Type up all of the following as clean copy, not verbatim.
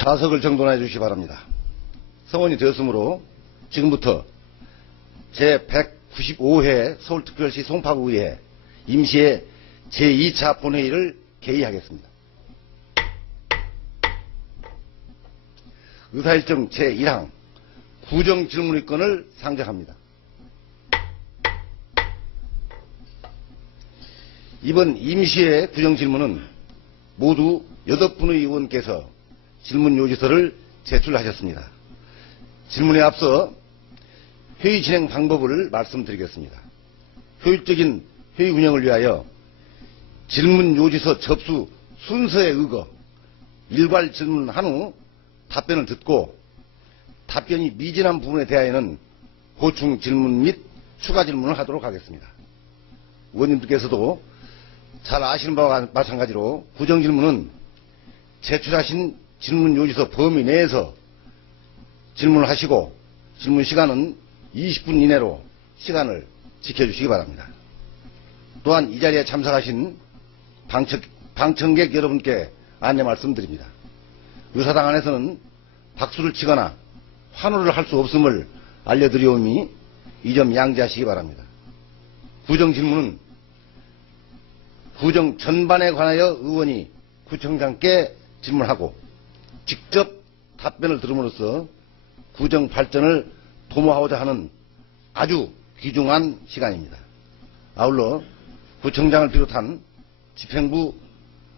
좌석을 정돈해 주시기 바랍니다. 성원이 되었으므로 지금부터 제195회 서울특별시 송파구의회 임시회 제2차 본회의를 개의하겠습니다. 의사일정 제1항 구정질문의권을 상정합니다. 이번 임시회 구정질문은 모두 8분의 의원께서 질문 요지서를 제출하셨습니다. 질문에 앞서 회의 진행 방법을 말씀드리겠습니다. 효율적인 회의 운영을 위하여 질문 요지서 접수 순서에 의거 일괄 질문한 후 답변을 듣고 답변이 미진한 부분에 대하여는 보충 질문 및 추가 질문을 하도록 하겠습니다. 의원님들께서도 잘 아시는 바와 마찬가지로 구정질문은 제출하신 질문 요지서 범위 내에서 질문을 하시고 질문 시간은 20분 이내로 시간을 지켜주시기 바랍니다. 또한 이 자리에 참석하신 방청객 여러분께 안내 말씀드립니다. 의사당 안에서는 박수를 치거나 환호를 할 수 없음을 알려드리오니 이 점 양지하시기 바랍니다. 구정질문은 구정 전반에 관하여 의원이 구청장께 질문하고 직접 답변을 들음으로써 구정 발전을 도모하고자 하는 아주 귀중한 시간입니다. 아울러 구청장을 비롯한 집행부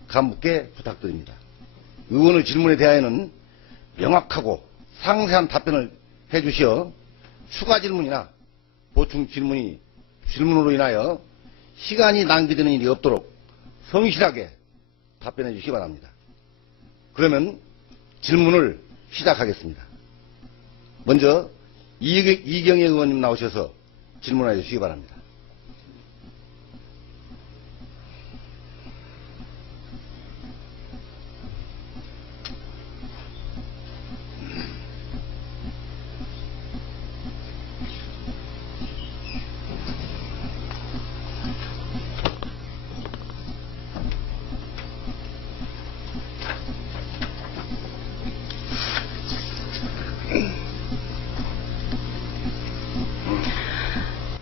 간부께 부탁드립니다. 의원의 질문에 대하여는 명확하고 상세한 답변을 해주시어 추가 질문이나 보충 질문으로 인하여 시간이 낭비되는 일이 없도록 성실하게 답변해 주시기 바랍니다. 그러면 질문을 시작하겠습니다. 먼저 이경혜 의원님 나오셔서 질문해 주시기 바랍니다.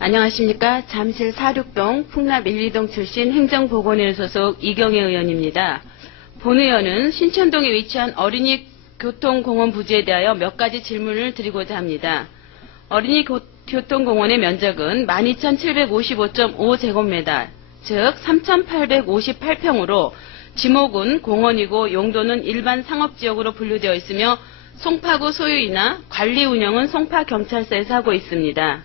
안녕하십니까. 잠실 사륙동 풍납 1, 2동 출신 행정보건위원 소속 이경혜 의원입니다. 본 의원은 신천동에 위치한 어린이 교통공원 부지에 대하여 몇 가지 질문을 드리고자 합니다. 어린이 교통공원의 면적은 12,755.5제곱미터, 즉 3,858평으로 지목은 공원이고 용도는 일반 상업지역으로 분류되어 있으며 송파구 소유이나 관리 운영은 송파경찰서에서 하고 있습니다.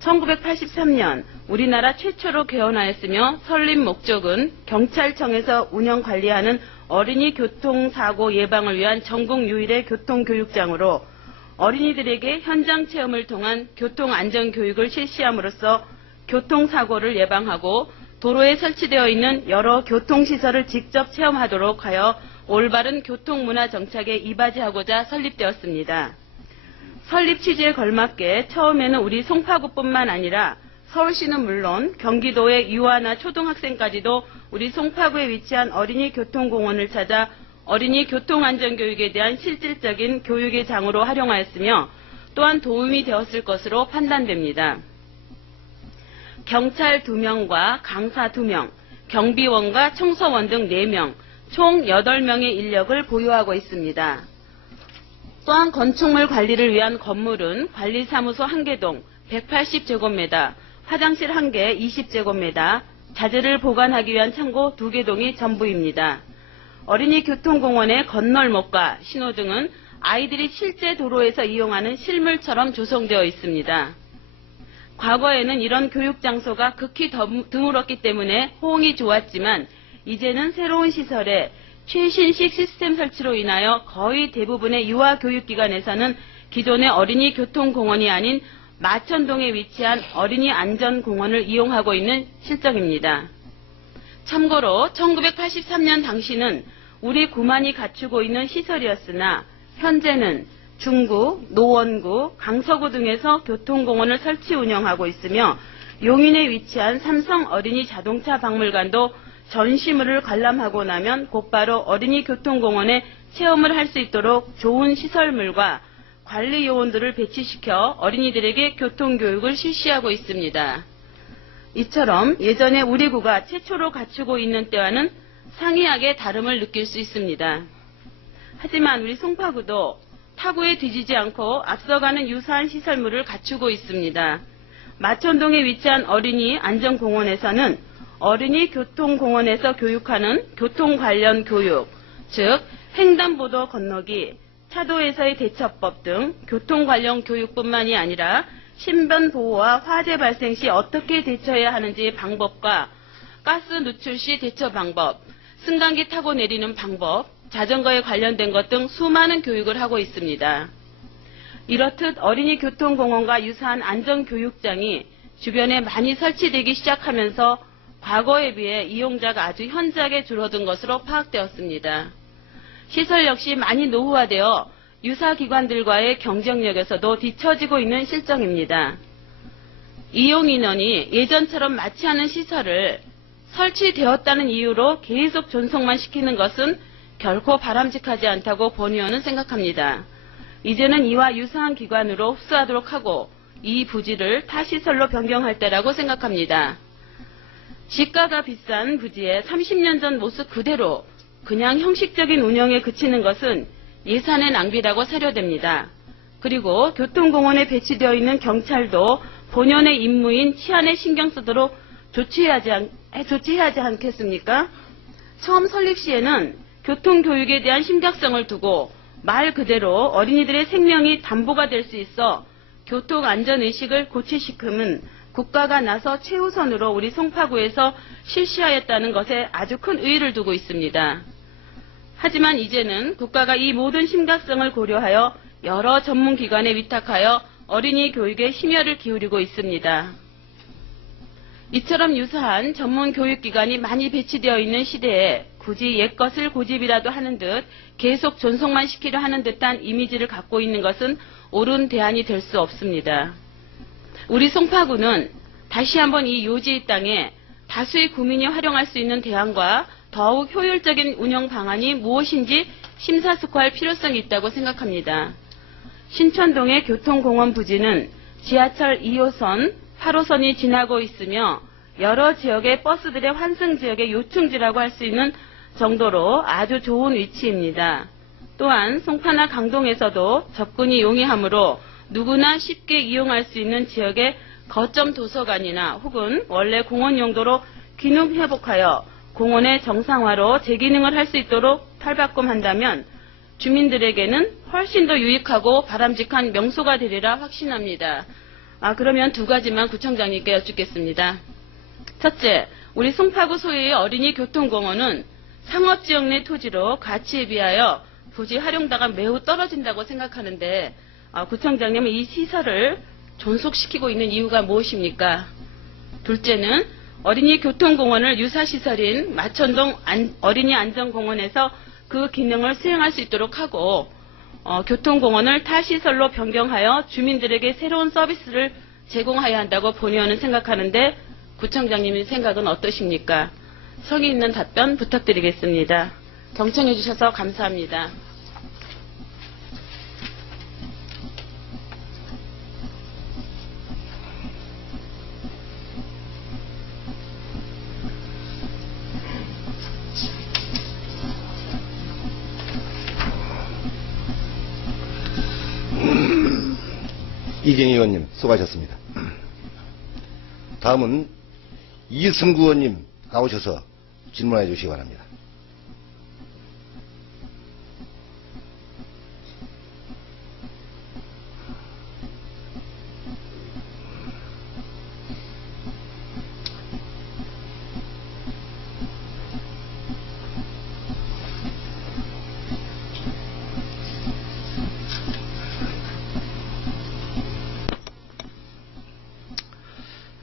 1983년 우리나라 최초로 개원하였으며 설립 목적은 경찰청에서 운영 관리하는 어린이 교통사고 예방을 위한 전국 유일의 교통교육장으로 어린이들에게 현장 체험을 통한 교통안전교육을 실시함으로써 교통사고를 예방하고 도로에 설치되어 있는 여러 교통시설을 직접 체험하도록 하여 올바른 교통문화 정착에 이바지하고자 설립되었습니다. 설립 취지에 걸맞게 처음에는 우리 송파구뿐만 아니라 서울시는 물론 경기도의 유아나 초등학생까지도 우리 송파구에 위치한 어린이 교통공원을 찾아 어린이 교통안전교육에 대한 실질적인 교육의 장으로 활용하였으며 또한 도움이 되었을 것으로 판단됩니다. 경찰 2명과 강사 2명, 경비원과 청소원 등 4명, 총 8명의 인력을 보유하고 있습니다. 또한 건축물 관리를 위한 건물은 관리사무소 1개동 180제곱미터, 화장실 1개 20제곱미터, 자재를 보관하기 위한 창고 2개동이 전부입니다. 어린이 교통공원의 건널목과 신호등은 아이들이 실제 도로에서 이용하는 실물처럼 조성되어 있습니다. 과거에는 이런 교육장소가 극히 드물었기 때문에 호응이 좋았지만 이제는 새로운 시설에 최신식 시스템 설치로 인하여 거의 대부분의 유아교육기관에서는 기존의 어린이 교통공원이 아닌 마천동에 위치한 어린이 안전공원을 이용하고 있는 실정입니다. 참고로 1983년 당시는 우리 구만이 갖추고 있는 시설이었으나 현재는 중구, 노원구, 강서구 등에서 교통공원을 설치 운영하고 있으며 용인에 위치한 삼성 어린이 자동차 박물관도 전시물을 관람하고 나면 곧바로 어린이 교통공원에 체험을 할 수 있도록 좋은 시설물과 관리 요원들을 배치시켜 어린이들에게 교통교육을 실시하고 있습니다. 이처럼 예전에 우리 구가 최초로 갖추고 있는 때와는 상이하게 다름을 느낄 수 있습니다. 하지만 우리 송파구도 타구에 뒤지지 않고 앞서가는 유사한 시설물을 갖추고 있습니다. 마천동에 위치한 어린이 안전공원에서는 어린이 교통공원에서 교육하는 교통 관련 교육, 즉 횡단보도 건너기, 차도에서의 대처법 등 교통 관련 교육뿐만이 아니라 신변 보호와 화재 발생 시 어떻게 대처해야 하는지 방법과 가스 누출 시 대처 방법, 승강기 타고 내리는 방법, 자전거에 관련된 것 등 수많은 교육을 하고 있습니다. 이렇듯 어린이 교통공원과 유사한 안전교육장이 주변에 많이 설치되기 시작하면서 과거에 비해 이용자가 아주 현저하게 줄어든 것으로 파악되었습니다. 시설 역시 많이 노후화되어 유사 기관들과의 경쟁력에서도 뒤처지고 있는 실정입니다. 이용 인원이 예전처럼 많지 않은 시설을 설치되었다는 이유로 계속 존속만 시키는 것은 결코 바람직하지 않다고 본 의원은 생각합니다. 이제는 이와 유사한 기관으로 흡수하도록 하고 이 부지를 타 시설로 변경할 때라고 생각합니다. 지가가 비싼 부지에 30년 전 모습 그대로 그냥 형식적인 운영에 그치는 것은 예산의 낭비라고 사료됩니다. 그리고 교통공원에 배치되어 있는 경찰도 본연의 임무인 치안에 신경 쓰도록 조치해야지 않겠습니까? 처음 설립 시에는 교통교육에 대한 심각성을 두고 말 그대로 어린이들의 생명이 담보가 될 수 있어 교통안전의식을 고취시킴은 국가가 나서 최우선으로 우리 송파구에서 실시하였다는 것에 아주 큰 의의를 두고 있습니다. 하지만 이제는 국가가 이 모든 심각성을 고려하여 여러 전문기관에 위탁하여 어린이 교육에 심혈을 기울이고 있습니다. 이처럼 유사한 전문 교육기관이 많이 배치되어 있는 시대에 굳이 옛것을 고집이라도 하는 듯 계속 존속만 시키려 하는 듯한 이미지를 갖고 있는 것은 옳은 대안이 될 수 없습니다. 우리 송파구는 다시 한번 이 요지의 땅에 다수의 구민이 활용할 수 있는 대안과 더욱 효율적인 운영 방안이 무엇인지 심사숙고할 필요성이 있다고 생각합니다. 신천동의 교통공원 부지는 지하철 2호선, 8호선이 지나고 있으며 여러 지역의 버스들의 환승 지역의 요충지라고 할 수 있는 정도로 아주 좋은 위치입니다. 또한 송파나 강동에서도 접근이 용이하므로 누구나 쉽게 이용할 수 있는 지역의 거점 도서관이나 혹은 원래 공원 용도로 기능 회복하여 공원의 정상화로 재기능을 할 수 있도록 탈바꿈한다면 주민들에게는 훨씬 더 유익하고 바람직한 명소가 되리라 확신합니다. 그러면 두 가지만 구청장님께 여쭙겠습니다. 첫째, 우리 송파구 소유의 어린이 교통공원은 상업지역 내 토지로 가치에 비하여 부지 활용도가 매우 떨어진다고 생각하는데 구청장님은 이 시설을 존속시키고 있는 이유가 무엇입니까? 둘째는 어린이 교통공원을 유사시설인 마천동 어린이 안전공원에서 그 기능을 수행할 수 있도록 하고 교통공원을 타시설로 변경하여 주민들에게 새로운 서비스를 제공해야 한다고 본 의원은 생각하는데 구청장님의 생각은 어떠십니까? 성의 있는 답변 부탁드리겠습니다. 경청해 주셔서 감사합니다. 이경희 의원님 수고하셨습니다. 다음은 이승구 의원님 나오셔서 질문해 주시기 바랍니다.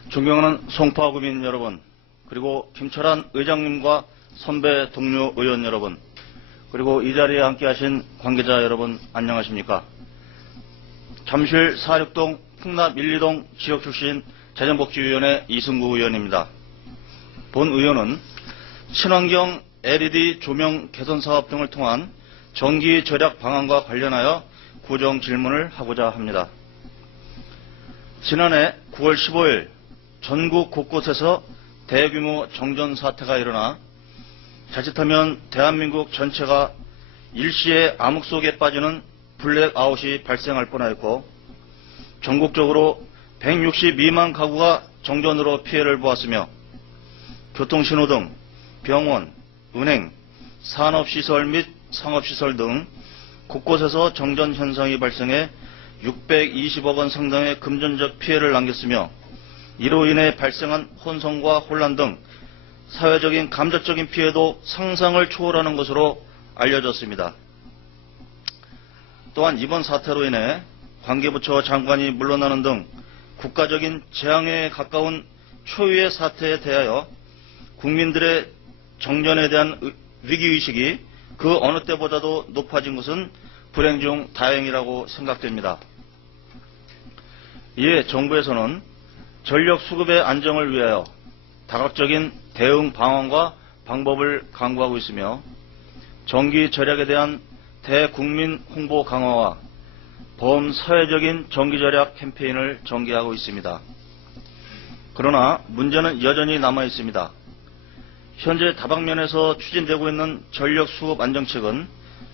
존경하는 송파구민 여러분, 그리고 김철환 의장님과 선배 동료 의원 여러분, 그리고 이 자리에 함께하신 관계자 여러분 안녕하십니까? 잠실 사륙동 풍납 1, 2동 지역 출신 재정복지위원회 이승구 의원입니다. 본 의원은 친환경 LED 조명 개선 사업 등을 통한 전기 절약 방안과 관련하여 구정 질문을 하고자 합니다. 지난해 9월 15일 전국 곳곳에서 대규모 정전 사태가 일어나 자칫하면 대한민국 전체가 일시에 암흑 속에 빠지는 블랙아웃이 발생할 뻔하였고, 전국적으로 160 미만 가구가 정전으로 피해를 보았으며, 교통신호 등 병원, 은행, 산업시설 및 상업시설 등 곳곳에서 정전 현상이 발생해 620억 원 상당의 금전적 피해를 남겼으며, 이로 인해 발생한 혼선과 혼란 등 사회적인 감정적인 피해도 상상을 초월하는 것으로 알려졌습니다. 또한 이번 사태로 인해 관계부처 장관이 물러나는 등 국가적인 재앙에 가까운 초유의 사태에 대하여 국민들의 정전에 대한 위기의식이 그 어느 때보다도 높아진 것은 불행 중 다행이라고 생각됩니다. 이에 정부에서는 전력 수급의 안정을 위하여 다각적인 대응 방안과 방법을 강구하고 있으며, 전기 절약에 대한 대국민 홍보 강화와 범사회적인 전기 절약 캠페인을 전개하고 있습니다. 그러나 문제는 여전히 남아 있습니다. 현재 다방면에서 추진되고 있는 전력 수급 안정책은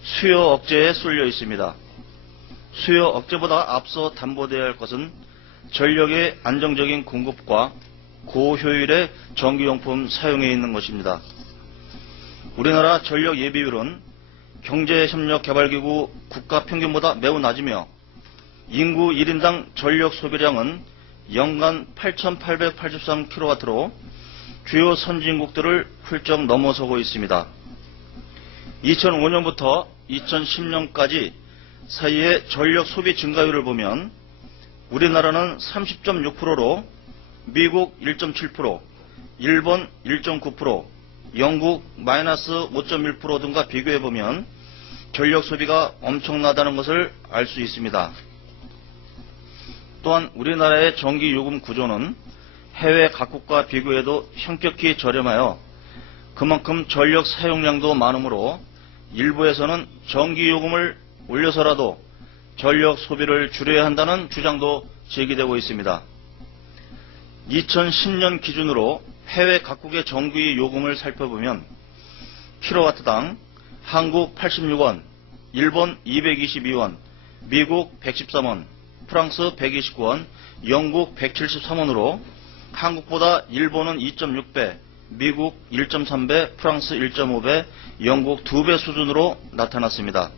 수요 억제에 쏠려 있습니다. 수요 억제보다 앞서 담보되어야 할 것은 전력의 안정적인 공급과 고효율의 전기용품 사용에 있는 것입니다. 우리나라 전력 예비율은 경제협력개발기구 국가 평균보다 매우 낮으며, 인구 1인당 전력 소비량은 연간 8,883kW로 주요 선진국들을 훌쩍 넘어서고 있습니다. 2005년부터 2010년까지 사이의 전력 소비 증가율을 보면 우리나라는 30.6%로 미국 1.7%, 일본 1.9%, 영국 마이너스 5.1% 등과 비교해보면 전력 소비가 엄청나다는 것을 알 수 있습니다. 또한 우리나라의 전기 요금 구조는 해외 각국과 비교해도 현격히 저렴하여 그만큼 전력 사용량도 많으므로 일부에서는 전기 요금을 올려서라도 전력 소비를 줄여야 한다는 주장도 제기되고 있습니다. 2010년 기준으로 해외 각국의 전기 요금을 살펴보면 킬로와트당 한국 86원, 일본 222원, 미국 113원, 프랑스 129원, 영국 173원으로 한국보다 일본은 2.6배, 미국 1.3배, 프랑스 1.5배, 영국 2배 수준으로 나타났습니다.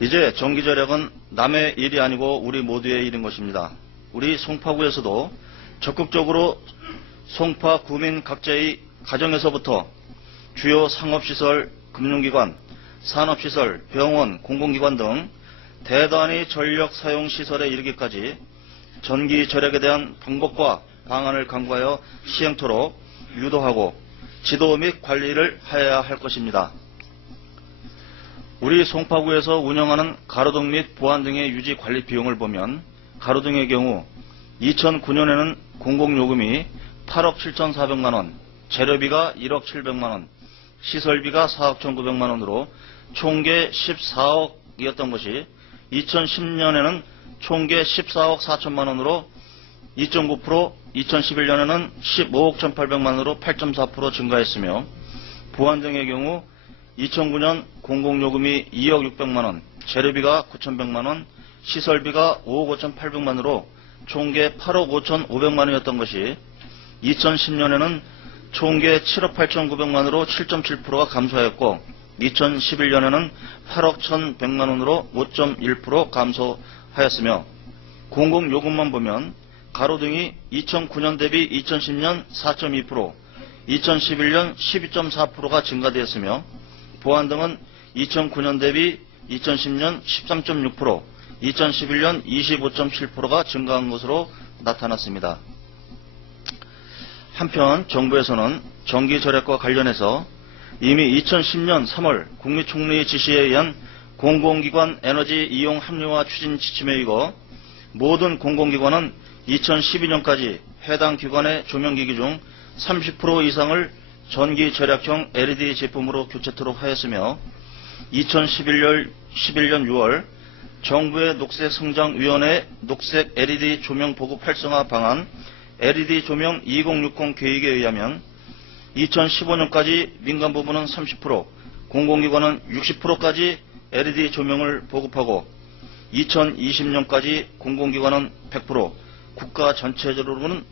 이제 전기 절약은 남의 일이 아니고 우리 모두의 일인 것입니다. 우리 송파구에서도 적극적으로 송파 구민 각자의 가정에서부터 주요 상업시설, 금융기관, 산업시설, 병원, 공공기관 등 대단히 전력 사용 시설에 이르기까지 전기 절약에 대한 방법과 방안을 강구하여 시행토록 유도하고 지도 및 관리를 하여야 할 것입니다. 우리 송파구에서 운영하는 가로등 및 보안 등의 유지 관리 비용을 보면 가로등의 경우 2009년에는 공공요금이 8억 7,400만원, 재료비가 1억 700만원, 시설비가 4억 1,900만원으로 총계 14억이었던 것이 2010년에는 총계 14억 4천만원으로 2.9%, 2011년에는 15억 1,800만원으로 8.4% 증가했으며, 보안 등의 경우 2009년 공공요금이 2억 600만원, 재료비가 9,100만원, 시설비가 5억 5,800만원으로 총계 8억 5,500만원이었던 것이 2010년에는 총계 7억 8,900만원으로 7.7%가 감소하였고, 2011년에는 8억 1,100만원으로 5.1% 감소하였으며, 공공요금만 보면 가로등이 2009년 대비 2010년 4.2%, 2011년 12.4%가 증가되었으며, 보안 등은 2009년 대비 2010년 13.6%, 2011년 25.7%가 증가한 것으로 나타났습니다. 한편 정부에서는 전기 절약과 관련해서 이미 2010년 3월 국무총리 지시에 의한 공공기관 에너지 이용 합리화 추진 지침에 의거 모든 공공기관은 2012년까지 해당 기관의 조명기기 중 30% 이상을 전기 절약형 LED 제품으로 교체토록 하였으며 2011년 6월 정부의 녹색성장위원회 녹색 LED 조명 보급 활성화 방안 LED 조명 2060 계획에 의하면 2015년까지 민간 부문은 30%, 공공기관은 60%까지 LED 조명을 보급하고 2020년까지 공공기관은 100%, 국가 전체적으로는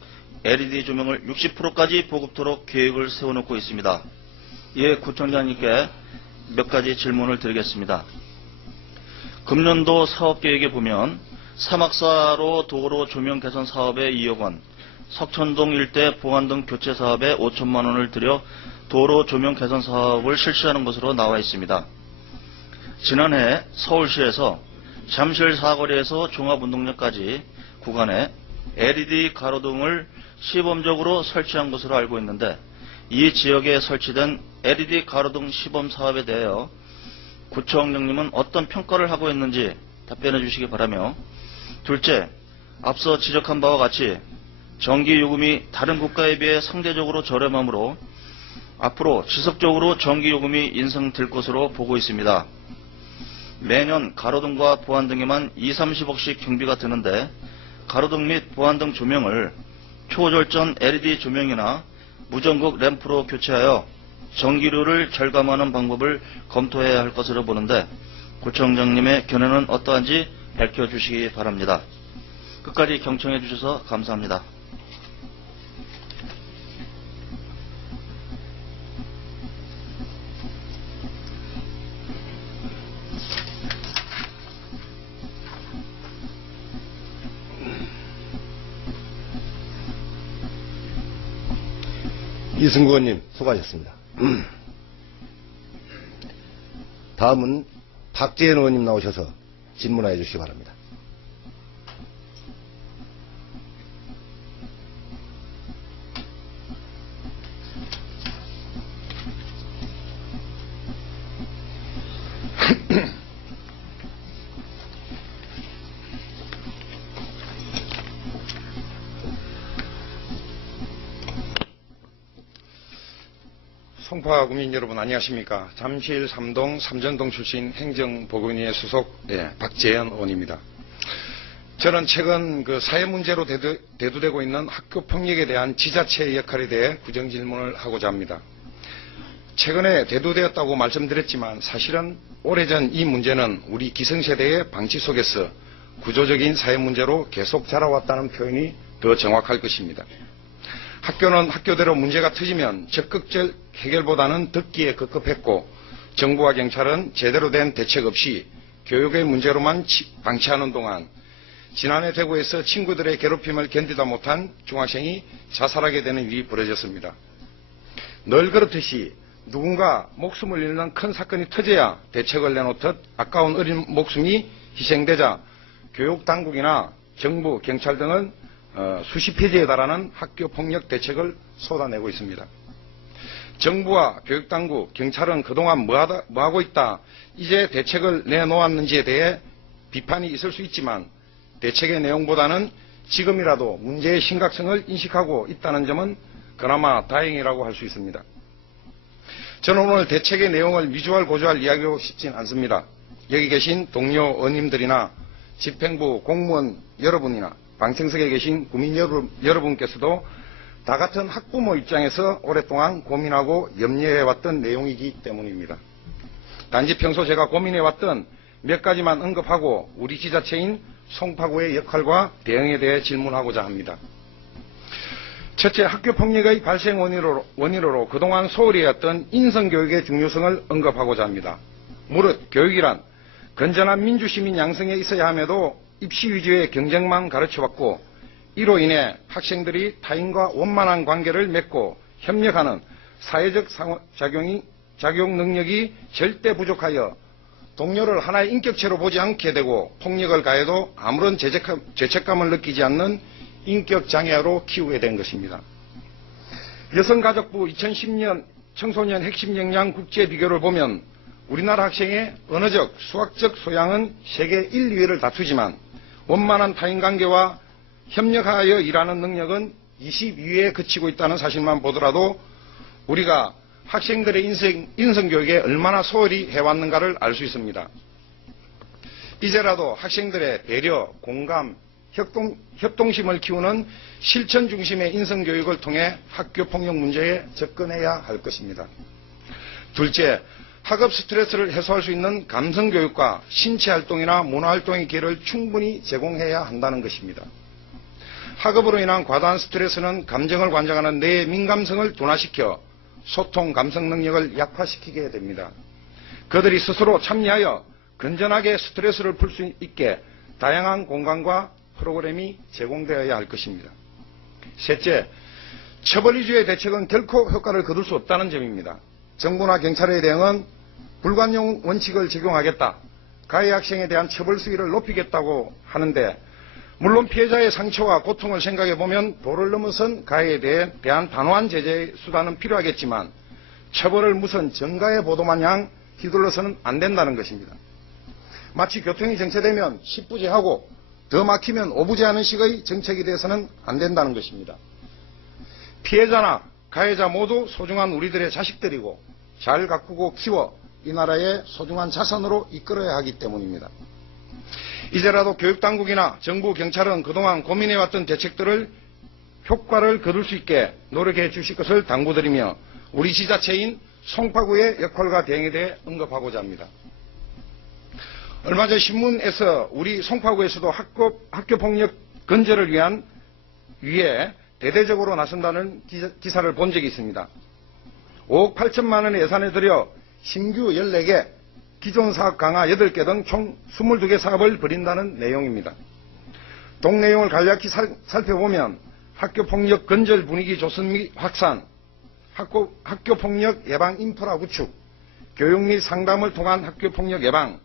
LED 조명을 60%까지 보급토록 계획을 세워놓고 있습니다. 이에 구청장님께 몇 가지 질문을 드리겠습니다. 금년도 사업계획에 보면 사막사로 도로 조명 개선 사업에 2억 원, 석천동 일대 보안등 교체 사업에 5천만 원을 들여 도로 조명 개선 사업을 실시하는 것으로 나와 있습니다. 지난해 서울시에서 잠실 사거리에서 종합운동장까지 구간에 LED 가로등을 시범적으로 설치한 것으로 알고 있는데 이 지역에 설치된 LED 가로등 시범 사업에 대하여 구청장님은 어떤 평가를 하고 있는지 답변해 주시기 바라며, 둘째, 앞서 지적한 바와 같이 전기 요금이 다른 국가에 비해 상대적으로 저렴하므로 앞으로 지속적으로 전기 요금이 인상될 것으로 보고 있습니다. 매년 가로등과 보안등에만 20-30억씩 경비가 드는데 가로등 및 보안등 조명을 초절전 LED 조명이나 무전극 램프로 교체하여 전기료를 절감하는 방법을 검토해야 할 것으로 보는데 구청장님의 견해는 어떠한지 밝혀주시기 바랍니다. 끝까지 경청해 주셔서 감사합니다. 이승구 의원님 수고하셨습니다. 다음은 박재현 의원님 나오셔서 질문해 주시기 바랍니다. 송파 구민 여러분 안녕하십니까. 잠실 3동 삼전동 출신 행정보건위의 수속 박재현 의원입니다. 저는 최근 사회 문제로 대두되고 있는 학교 폭력에 대한 지자체의 역할에 대해 구정 질문을 하고자 합니다. 최근에 대두되었다고 말씀드렸지만 사실은 오래전 이 문제는 우리 기성세대의 방치 속에서 구조적인 사회 문제로 계속 자라왔다는 표현이 더 정확할 것입니다. 학교는 학교대로 문제가 터지면 적극적 해결보다는 듣기에 급급했고 정부와 경찰은 제대로 된 대책 없이 교육의 문제로만 방치하는 동안 지난해 대구에서 친구들의 괴롭힘을 견디다 못한 중학생이 자살하게 되는 일이 벌어졌습니다. 늘 그렇듯이 누군가 목숨을 잃는 큰 사건이 터져야 대책을 내놓듯 아까운 어린 목숨이 희생되자 교육당국이나 정부, 경찰 등은 수십 페이지에 달하는 학교폭력 대책을 쏟아내고 있습니다. 정부와 교육당국, 경찰은 그동안 뭐하고 있다, 이제 대책을 내놓았는지에 대해 비판이 있을 수 있지만 대책의 내용보다는 지금이라도 문제의 심각성을 인식하고 있다는 점은 그나마 다행이라고 할 수 있습니다. 저는 오늘 대책의 내용을 미주알 고주알 이야기하고 싶진 않습니다. 여기 계신 동료 의원님들이나 집행부 공무원 여러분이나 방청석에 계신 구민 여러분께서도 다 같은 학부모 입장에서 오랫동안 고민하고 염려해왔던 내용이기 때문입니다. 단지 평소 제가 고민해왔던 몇 가지만 언급하고 우리 지자체인 송파구의 역할과 대응에 대해 질문하고자 합니다. 첫째, 학교폭력의 발생 원인으로 그동안 소홀히 해왔던 인성교육의 중요성을 언급하고자 합니다. 무릇 교육이란 건전한 민주시민 양성에 있어야 함에도 입시 위주의 경쟁만 가르쳐왔고 이로 인해 학생들이 타인과 원만한 관계를 맺고 협력하는 사회적 작용 능력이 절대 부족하여 동료를 하나의 인격체로 보지 않게 되고 폭력을 가해도 아무런 죄책감을 느끼지 않는 인격장애로 키우게 된 것입니다. 여성가족부 2010년 청소년 핵심 역량 국제 비교를 보면 우리나라 학생의 언어적, 수학적 소양은 세계 1, 2위를 다투지만 원만한 타인관계와 협력하여 일하는 능력은 22회에 그치고 있다는 사실만 보더라도 우리가 학생들의 인성교육에 얼마나 소홀히 해왔는가를 알 수 있습니다. 이제라도 학생들의 배려, 공감, 협동심을 키우는 실천 중심의 인성교육을 통해 학교폭력 문제에 접근해야 할 것입니다. 둘째, 학업 스트레스를 해소할 수 있는 감성교육과 신체활동이나 문화활동의 기회를 충분히 제공해야 한다는 것입니다. 학업으로 인한 과다한 스트레스는 감정을 관장하는 뇌의 민감성을 둔화시켜 소통, 감성 능력을 약화시키게 됩니다. 그들이 스스로 참여하여 건전하게 스트레스를 풀 수 있게 다양한 공간과 프로그램이 제공되어야 할 것입니다. 셋째, 처벌 위주의 대책은 결코 효과를 거둘 수 없다는 점입니다. 정부나 경찰의 대응은 불관용 원칙을 적용하겠다, 가해 학생에 대한 처벌 수위를 높이겠다고 하는데, 물론 피해자의 상처와 고통을 생각해보면 도를 넘어선 가해에 대한 단호한 제재의 수단은 필요하겠지만 처벌을 무슨 정가의 보도마냥 휘둘러서는 안 된다는 것입니다. 마치 교통이 정체되면 10부제하고 더 막히면 5부제하는 식의 정책이 돼서는 안 된다는 것입니다. 피해자나 가해자 모두 소중한 우리들의 자식들이고 잘 가꾸고 키워 이 나라의 소중한 자산으로 이끌어야 하기 때문입니다. 이제라도 교육당국이나 정부, 경찰은 그동안 고민해왔던 대책들을 효과를 거둘 수 있게 노력해 주실 것을 당부드리며 우리 지자체인 송파구의 역할과 대응에 대해 언급하고자 합니다. 얼마 전 신문에서 우리 송파구에서도 학교폭력 근절을 위해 대대적으로 나선다는 기사를 본 적이 있습니다. 5억 8천만 원의 예산을 들여 신규 14개, 기존 사업 강화 8개 등 총 22개 사업을 벌인다는 내용입니다. 동 내용을 간략히 살펴보면 학교폭력 근절 분위기 조성 및 확산, 학교폭력 예방 인프라 구축, 교육 및 상담을 통한 학교폭력 예방,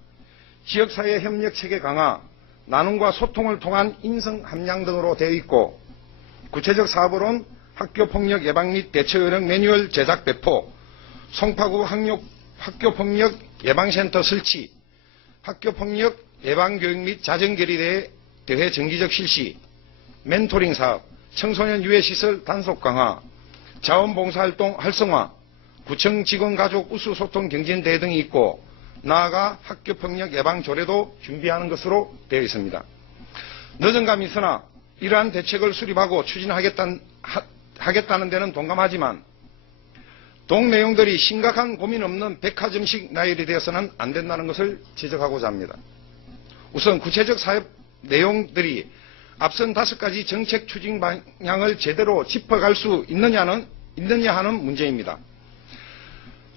지역사회 협력 체계 강화, 나눔과 소통을 통한 인성 함량 등으로 되어 있고, 구체적 사업으로는 학교폭력 예방 및 대처 요령 매뉴얼 제작 배포, 송파구 학교폭력 예방센터 설치, 학교폭력 예방교육 및 자정결의 대회 정기적 실시, 멘토링 사업, 청소년 유해시설 단속 강화, 자원봉사활동 활성화, 구청 직원 가족 우수소통 경진대회 등이 있고 나아가 학교폭력 예방 조례도 준비하는 것으로 되어 있습니다. 늦은 감이 있으나 이러한 대책을 수립하고 추진하겠다는 데는 동감하지만 동 내용들이 심각한 고민 없는 백화점식 나열이 되어서는 안 된다는 것을 지적하고자 합니다. 우선 구체적 사업 내용들이 앞선 5가지 정책 추진 방향을 제대로 짚어갈 수 있느냐 하는 문제입니다.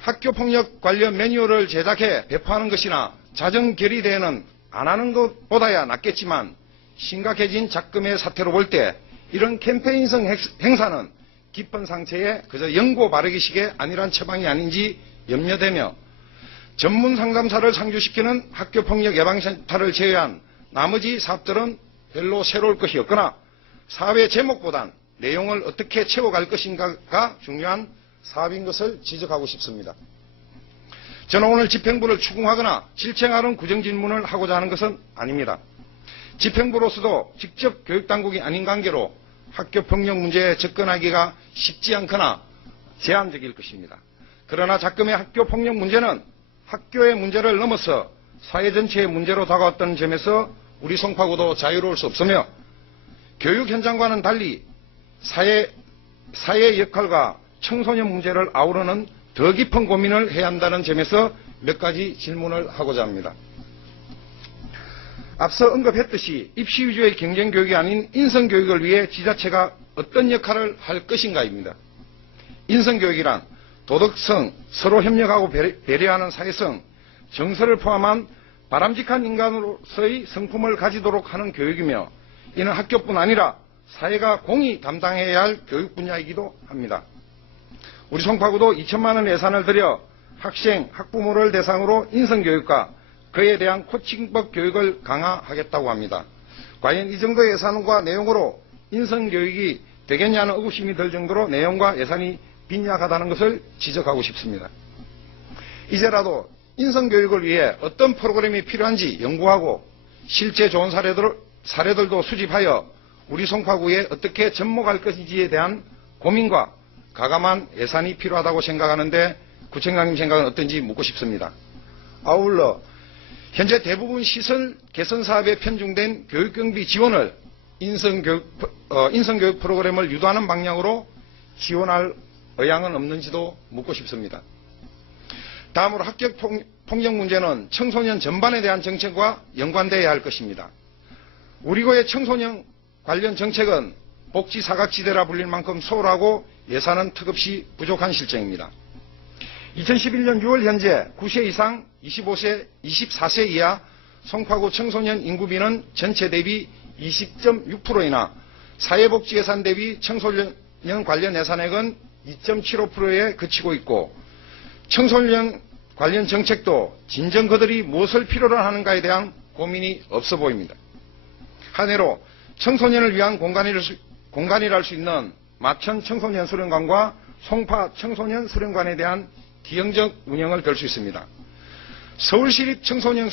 학교폭력 관련 매뉴얼을 제작해 배포하는 것이나 자정결의대회는 안 하는 것보다야 낫겠지만 심각해진 작금의 사태로 볼 때 이런 캠페인성 행사는 깊은 상처에 그저 연고 바르기식의 안일한 처방이 아닌지 염려되며 전문 상담사를 상주시키는 학교폭력 예방센터를 제외한 나머지 사업들은 별로 새로울 것이 없거나 사업의 제목보단 내용을 어떻게 채워갈 것인가가 중요한 사업인 것을 지적하고 싶습니다. 저는 오늘 집행부를 추궁하거나 질책하는 구정질문을 하고자 하는 것은 아닙니다. 집행부로서도 직접 교육당국이 아닌 관계로 학교폭력 문제에 접근하기가 쉽지 않거나 제한적일 것입니다. 그러나 작금의 학교폭력 문제는 학교의 문제를 넘어서 사회 전체의 문제로 다가왔던 점에서 우리 송파구도 자유로울 수 없으며 교육 현장과는 달리 사회의 역할과 청소년 문제를 아우르는 더 깊은 고민을 해야 한다는 점에서 몇 가지 질문을 하고자 합니다. 앞서 언급했듯이 입시 위주의 경쟁교육이 아닌 인성교육을 위해 지자체가 어떤 역할을 할 것인가입니다. 인성교육이란 도덕성, 서로 협력하고 배려하는 사회성, 정서를 포함한 바람직한 인간으로서의 성품을 가지도록 하는 교육이며 이는 학교뿐 아니라 사회가 공히 담당해야 할 교육 분야이기도 합니다. 우리 송파구도 2천만 원 예산을 들여 학생, 학부모를 대상으로 인성교육과 그에 대한 코칭법 교육을 강화하겠다고 합니다. 과연 이 정도의 예산과 내용으로 인성교육이 되겠냐는 의구심이 들 정도로 내용과 예산이 빈약하다는 것을 지적하고 싶습니다. 이제라도 인성교육을 위해 어떤 프로그램이 필요한지 연구하고 실제 좋은 사례들도 수집하여 우리 송파구에 어떻게 접목할 것인지에 대한 고민과 가감한 예산이 필요하다고 생각하는데 구청장님 생각은 어떤지 묻고 싶습니다. 아울러 현재 대부분 시설 개선 사업에 편중된 교육경비 지원을 인성교육 프로그램을 유도하는 방향으로 지원할 의향은 없는지도 묻고 싶습니다. 다음으로 학교 폭력 문제는 청소년 전반에 대한 정책과 연관되어야 할 것입니다. 우리 구의 청소년 관련 정책은 복지 사각지대라 불릴 만큼 소홀하고 예산은 턱없이 부족한 실정입니다. 2011년 6월 현재 9세 이상 24세 이하 송파구 청소년 인구비는 전체 대비 20.6%이나 사회복지 예산 대비 청소년 관련 예산액은 2.75%에 그치고 있고 청소년 관련 정책도 진정 그들이 무엇을 필요로 하는가에 대한 고민이 없어 보입니다. 한 해로 청소년을 위한 공간이랄 수 있는 마천 청소년 수련관과 송파 청소년 수련관에 대한 기형적 운영을 될 수 있습니다. 서울시립 청소년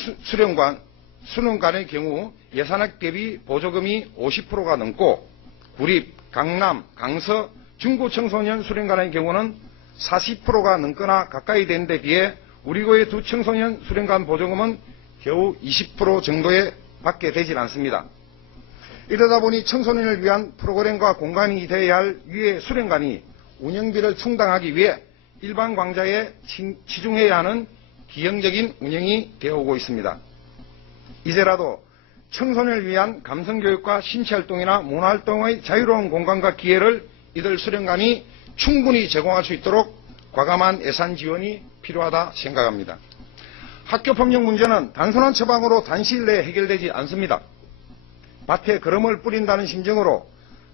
수련관의 경우 예산액 대비 보조금이 50%가 넘고 구립, 강남, 강서, 중구 청소년 수련관의 경우는 40%가 넘거나 가까이 되는 데 비해 우리 구의 두 청소년 수련관 보조금은 겨우 20% 정도에 밖에 되질 않습니다. 이러다 보니 청소년을 위한 프로그램과 공간이 되어야 할 위의 수련관이 운영비를 충당하기 위해 일반 광자에 치중해야 하는 기형적인 운영이 되어오고 있습니다. 이제라도 청소년을 위한 감성교육과 신체활동이나 문화활동의 자유로운 공간과 기회를 이들 수련관이 충분히 제공할 수 있도록 과감한 예산 지원이 필요하다 생각합니다. 학교폭력 문제는 단순한 처방으로 단시일 내에 해결되지 않습니다. 밭에 거름을 뿌린다는 심정으로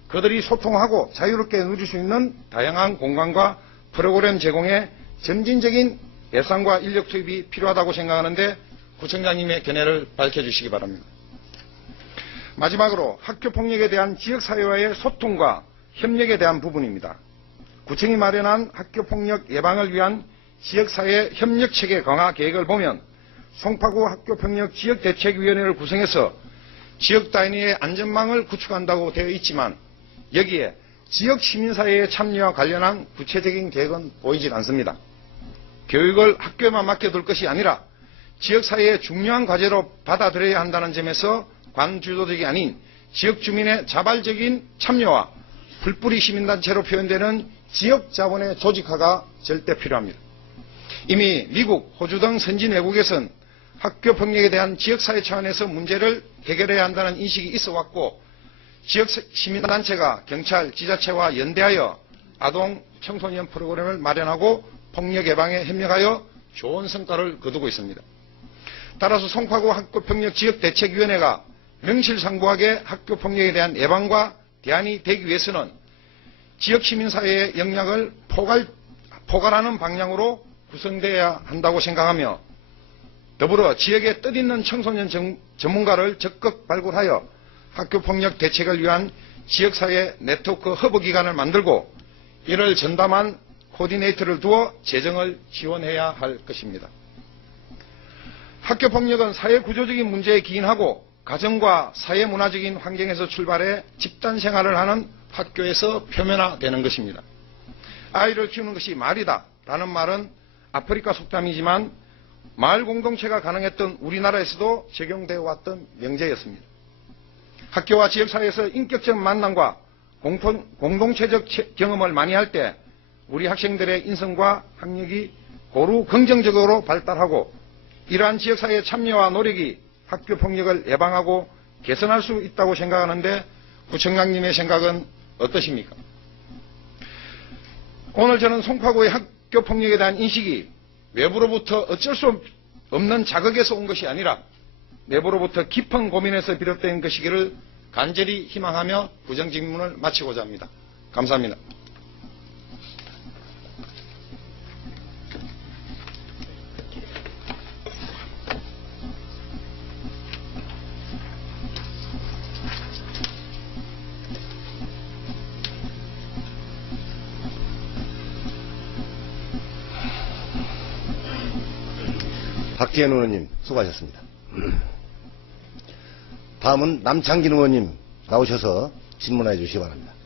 그들이 소통하고 자유롭게 누릴 수 있는 다양한 공간과 프로그램 제공에 점진적인 예산과 인력 투입이 필요하다고 생각하는데 구청장님의 견해를 밝혀주시기 바랍니다. 마지막으로 학교폭력에 대한 지역사회와의 소통과 협력에 대한 부분입니다. 구청이 마련한 학교폭력 예방을 위한 지역사회 협력체계 강화 계획을 보면 송파구 학교폭력 지역대책위원회를 구성해서 지역 단위의 안전망을 구축한다고 되어 있지만 여기에 지역 시민사회의 참여와 관련한 구체적인 계획은 보이질 않습니다. 교육을 학교에만 맡겨둘 것이 아니라 지역사회의 중요한 과제로 받아들여야 한다는 점에서 관주도적이 아닌 지역 주민의 자발적인 참여와 불뿌리 시민단체로 표현되는 지역 자본의 조직화가 절대 필요합니다. 이미 미국, 호주 등 선진 외국에선 학교 폭력에 대한 지역사회 차원에서 문제를 해결해야 한다는 인식이 있어 왔고 지역 시민단체가 경찰, 지자체와 연대하여 아동 청소년 프로그램을 마련하고 폭력 예방에 협력하여 좋은 성과를 거두고 있습니다. 따라서 송파구 학교폭력 지역대책위원회가 명실상부하게 학교폭력에 대한 예방과 대안이 되기 위해서는 지역 시민사회의 역량을 포괄하는 방향으로 구성되어야 한다고 생각하며 더불어 지역에 뜻있는 청소년 전문가를 적극 발굴하여 학교폭력 대책을 위한 지역사회 네트워크 허브 기관을 만들고 이를 전담한 코디네이터를 두어 재정을 지원해야 할 것입니다. 학교폭력은 사회구조적인 문제에 기인하고 가정과 사회문화적인 환경에서 출발해 집단생활을 하는 학교에서 표면화되는 것입니다. 아이를 키우는 것이 말이다 라는 말은 아프리카 속담이지만 마을 공동체가 가능했던 우리나라에서도 적용되어 왔던 명제였습니다. 학교와 지역사회에서 인격적 만남과 공동체적 경험을 많이 할 때 우리 학생들의 인성과 학력이 고루 긍정적으로 발달하고 이러한 지역사회의 참여와 노력이 학교폭력을 예방하고 개선할 수 있다고 생각하는데 구청장님의 생각은 어떠십니까? 오늘 저는 송파구의 학교폭력에 대한 인식이 외부로부터 어쩔 수 없는 자극에서 온 것이 아니라 내부로부터 깊은 고민에서 비롯된 것이기를 간절히 희망하며 부정질문을 마치고자 합니다. 감사합니다. 박지현 의원님 수고하셨습니다. 다음은 남창진 의원님 나오셔서 질문해 주시기 바랍니다.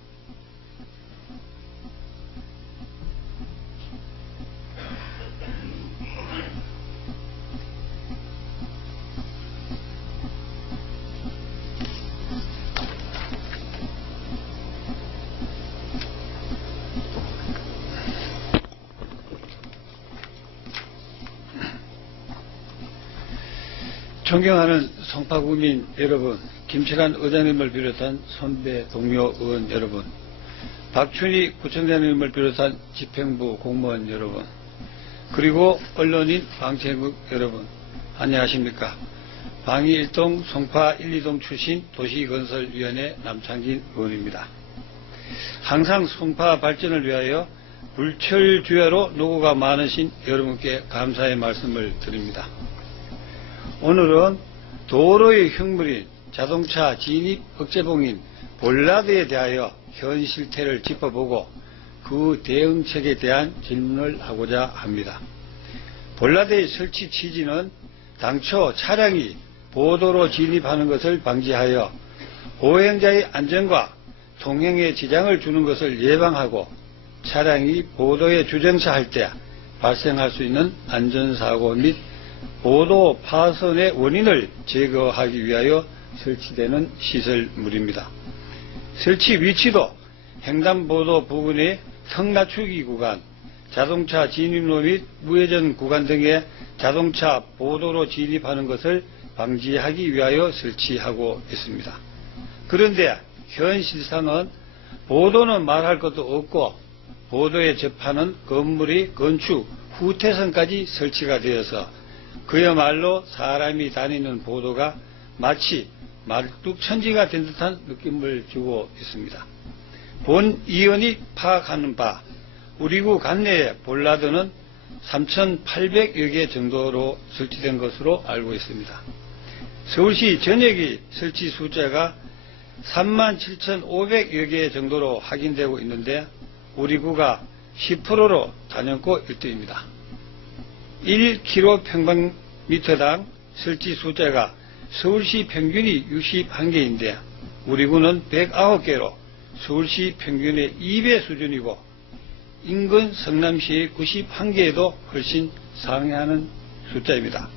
존경하는 송파구민 여러분, 김철한 의장님을 비롯한 선배 동료 의원 여러분, 박춘희 구청장님을 비롯한 집행부 공무원 여러분, 그리고 언론인 방송국 여러분, 안녕하십니까. 방위 1동 송파 1, 2동 출신 도시건설위원회 남창진 의원입니다. 항상 송파 발전을 위하여 불철주야로 노고가 많으신 여러분께 감사의 말씀을 드립니다. 오늘은 도로의 흉물인 자동차 진입 억제봉인 볼라드에 대하여 현 실태를 짚어보고 그 대응책에 대한 질문을 하고자 합니다. 볼라드의 설치 취지는 당초 차량이 보도로 진입하는 것을 방지하여 보행자의 안전과 통행에 지장을 주는 것을 예방하고 차량이 보도에 주정차할 때 발생할 수 있는 안전사고 및 보도 파손의 원인을 제거하기 위하여 설치되는 시설물입니다. 설치 위치도 횡단보도 부근의 턱 낮추기 구간, 자동차 진입로 및 우회전 구간 등의 자동차 보도로 진입하는 것을 방지하기 위하여 설치하고 있습니다. 그런데 현 실상은 보도는 말할 것도 없고 보도에 접하는 건물이 건축 후퇴선까지 설치가 되어서 그야말로 사람이 다니는 보도가 마치 말뚝천지가 된 듯한 느낌을 주고 있습니다. 본 의원이 파악하는 바 우리구 관내의 볼라드는 3,800여 개 정도로 설치된 것으로 알고 있습니다. 서울시 전역의 설치 숫자가 37,500여 개 정도로 확인되고 있는데 우리 구가 10%로 단연코 1등입니다. 1km평방미터당 설치 숫자가 서울시 평균이 61개인데 우리 구는 109개로 서울시 평균의 2배 수준이고 인근 성남시의 91개에도 훨씬 상회하는 숫자입니다.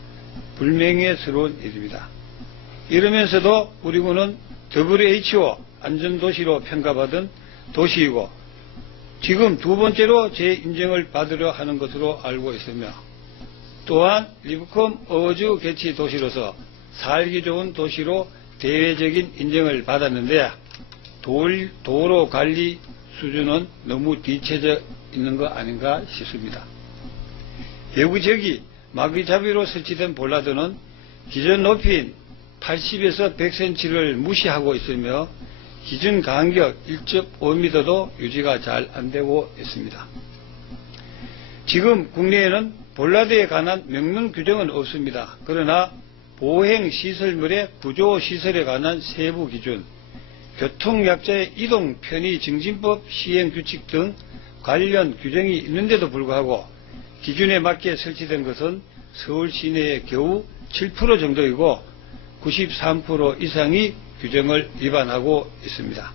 불명예스러운 일입니다. 이러면서도 우리 구는 WHO 안전도시로 평가받은 도시이고 지금 두 번째로 재인정을 받으려 하는 것으로 알고 있으며 또한 리브컴 어워즈 개최 도시로서 살기 좋은 도시로 대외적인 인정을 받았는데 도로 관리 수준은 너무 뒤처져 있는 거 아닌가 싶습니다. 여기저기 마구잡이로 설치된 볼라드는 기존 높이인 80에서 100cm를 무시하고 있으며 기준 간격 1.5m도 유지가 잘 안되고 있습니다. 지금 국내에는 볼라드에 관한 명문 규정은 없습니다. 그러나 보행시설물의 구조시설에 관한 세부 기준, 교통약자의 이동 편의 증진법 시행규칙 등 관련 규정이 있는데도 불구하고 기준에 맞게 설치된 것은 서울 시내의 겨우 7% 정도이고 93% 이상이 규정을 위반하고 있습니다.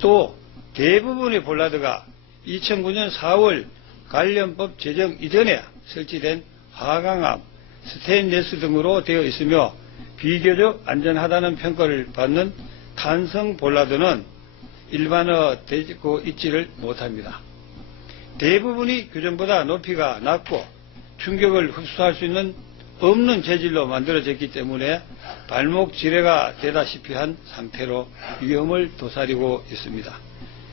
또 대부분의 볼라드가 2009년 4월 관련법 제정 이전에 설치된 화강암, 스테인레스 등으로 되어 있으며 비교적 안전하다는 평가를 받는 탄성 볼라드는 일반화되고 있지를 못합니다. 대부분이 규정보다 높이가 낮고 충격을 흡수할 수 있는 없는 재질로 만들어졌기 때문에 발목 지뢰가 되다시피 한 상태로 위험을 도사리고 있습니다.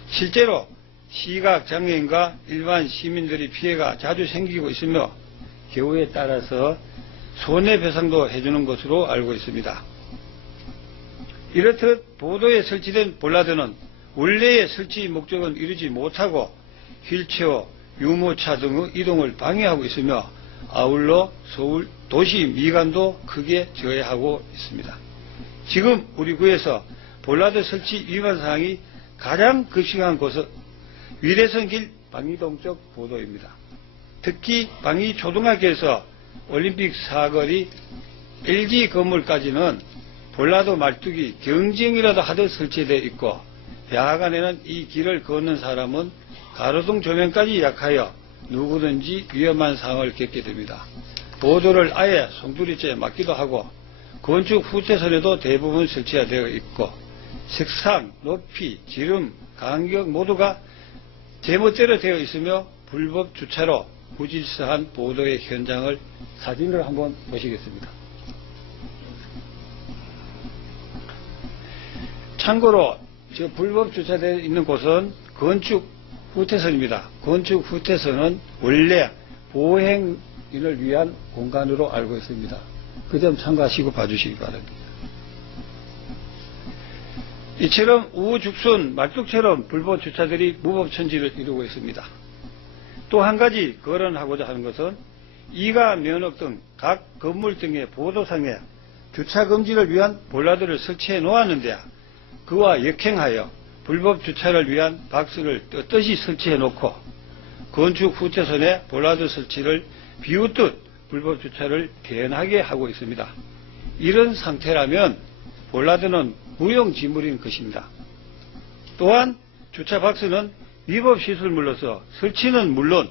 실제로 시각장애인과 일반 시민들의 피해가 자주 생기고 있으며 경우에 따라서 손해배상도 해주는 것으로 알고 있습니다. 이렇듯 보도에 설치된 볼라드는 원래의 설치 목적은 이루지 못하고 휠체어, 유모차 등의 이동을 방해하고 있으며 아울러 서울 도시 미관도 크게 저해하고 있습니다. 지금 우리 구에서 볼라드 설치 위반 사항이 가장 급식한 곳은 위례선길 방이동 쪽 보도입니다. 특히 방이초등학교에서 올림픽 사거리 LG 건물까지는 볼라드 말뚝이 경쟁이라도 하듯 설치되어 있고 야간에는 이 길을 걷는 사람은 가로등 조명까지 약하여 누구든지 위험한 상황을 겪게 됩니다. 보도를 아예 송두리째 막기도 하고 건축 후퇴선에도 대부분 설치가 되어 있고 색상, 높이, 지름, 간격 모두가 제멋대로 되어 있으며 불법 주차로 무질서한 보도의 현장을 사진으로 한번 보시겠습니다. 참고로 저 불법 주차되어 있는 곳은 건축 후퇴선입니다. 건축 후퇴선은 원래 보행인을 위한 공간으로 알고 있습니다. 그 점 참고하시고 봐주시기 바랍니다. 이처럼 우후죽순 말뚝처럼 불법 주차들이 무법천지를 이루고 있습니다. 또 한 가지 거론하고자 하는 것은 이가 면허 등 각 건물 등의 보도상에 주차 금지를 위한 볼라드를 설치해 놓았는데 그와 역행하여 불법 주차를 위한 박스를 떳떳이 설치해 놓고 건축 후퇴선에 볼라드 설치를 비웃듯 불법 주차를 대연하게 하고 있습니다. 이런 상태라면 볼라드는 무용지물인 것입니다. 또한 주차 박스는 위법 시설물로서 설치는 물론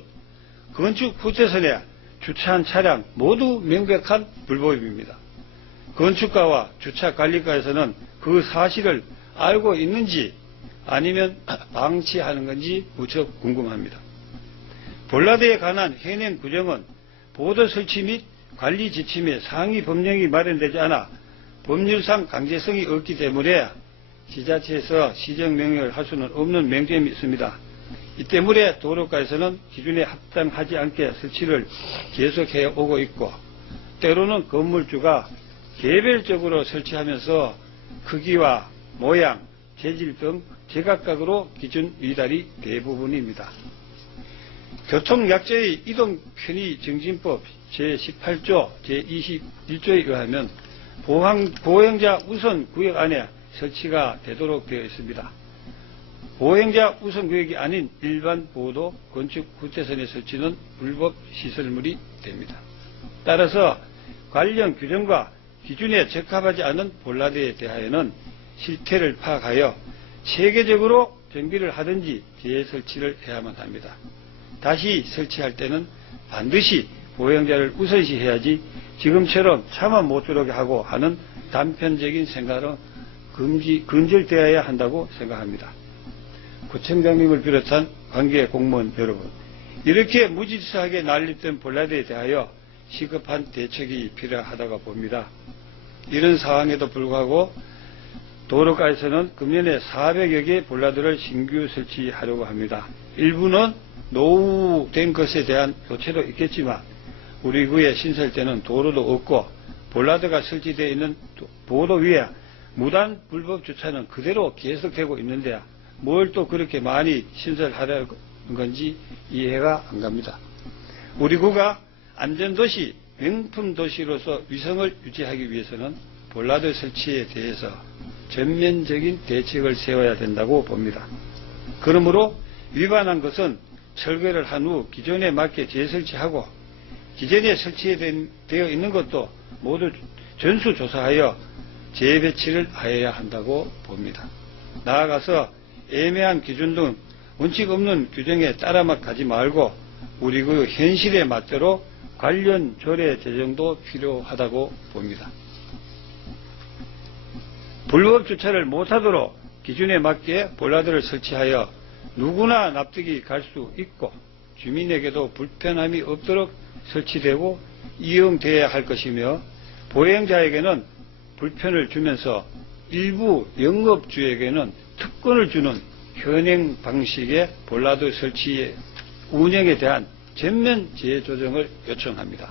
건축 후퇴선에 주차한 차량 모두 명백한 불법입니다. 건축가와 주차관리과에서는 그 사실을 알고 있는지 아니면 방치하는 건지 무척 궁금합니다. 볼라드에 관한 현행 규정은 보도 설치 및 관리 지침에 상위 법령이 마련되지 않아 법률상 강제성이 없기 때문에 지자체에서 시정명령을 할 수는 없는 명점이 있습니다. 이 때문에 도로가에서는 기준에 합당하지 않게 설치를 계속해 오고 있고 때로는 건물주가 개별적으로 설치하면서 크기와 모양, 재질 등 제각각으로 기준 위달이 대부분입니다. 교통약자의 이동편의증진법 제18조 제21조에 의하면 보행자 우선 구역 안에 설치가 되도록 되어 있습니다. 보행자 우선 구역이 아닌 일반 보도 건축 후퇴선의 설치는 불법 시설물이 됩니다. 따라서 관련 규정과 기준에 적합하지 않은 볼라드에 대하여는 실태를 파악하여 체계적으로 정비를 하든지 재설치를 해야만 합니다. 다시 설치할 때는 반드시 보행자를 우선시해야지 지금처럼 차만 못 들어오게 하고 하는 단편적인 생각은 근절되어야 한다고 생각합니다. 구청장님을 비롯한 관계 공무원 여러분, 이렇게 무질서하게 난립된 볼라드에 대하여 시급한 대책이 필요하다고 봅니다. 이런 상황에도 불구하고 도로가에서는 금년에 400여 개 볼라드를 신규 설치하려고 합니다. 일부는 노후된 것에 대한 교체도 있겠지만 우리 구에 신설되는 도로도 없고 볼라드가 설치되어 있는 보도 위에 무단 불법 주차는 그대로 계속되고 있는데 뭘 또 그렇게 많이 신설하려는 건지 이해가 안 갑니다. 우리 구가 안전도시, 명품도시로서 위성을 유지하기 위해서는 볼라드 설치에 대해서 전면적인 대책을 세워야 된다고 봅니다. 그러므로 위반한 것은 철거를 한 후 기존에 맞게 재설치하고 기존에 설치되어 있는 것도 모두 전수조사하여 재배치를 하여야 한다고 봅니다. 나아가서 애매한 기준 등 원칙 없는 규정에 따라만 가지 말고 우리 그 현실에 맞도록 관련 조례 제정도 필요하다고 봅니다. 불법 주차를 못하도록 기준에 맞게 볼라드를 설치하여 누구나 납득이 갈 수 있고 주민에게도 불편함이 없도록 설치되고 이용되어야 할 것이며 보행자에게는 불편을 주면서 일부 영업주에게는 특권을 주는 현행 방식의 볼라드 설치의 운영에 대한 전면 재조정을 요청합니다.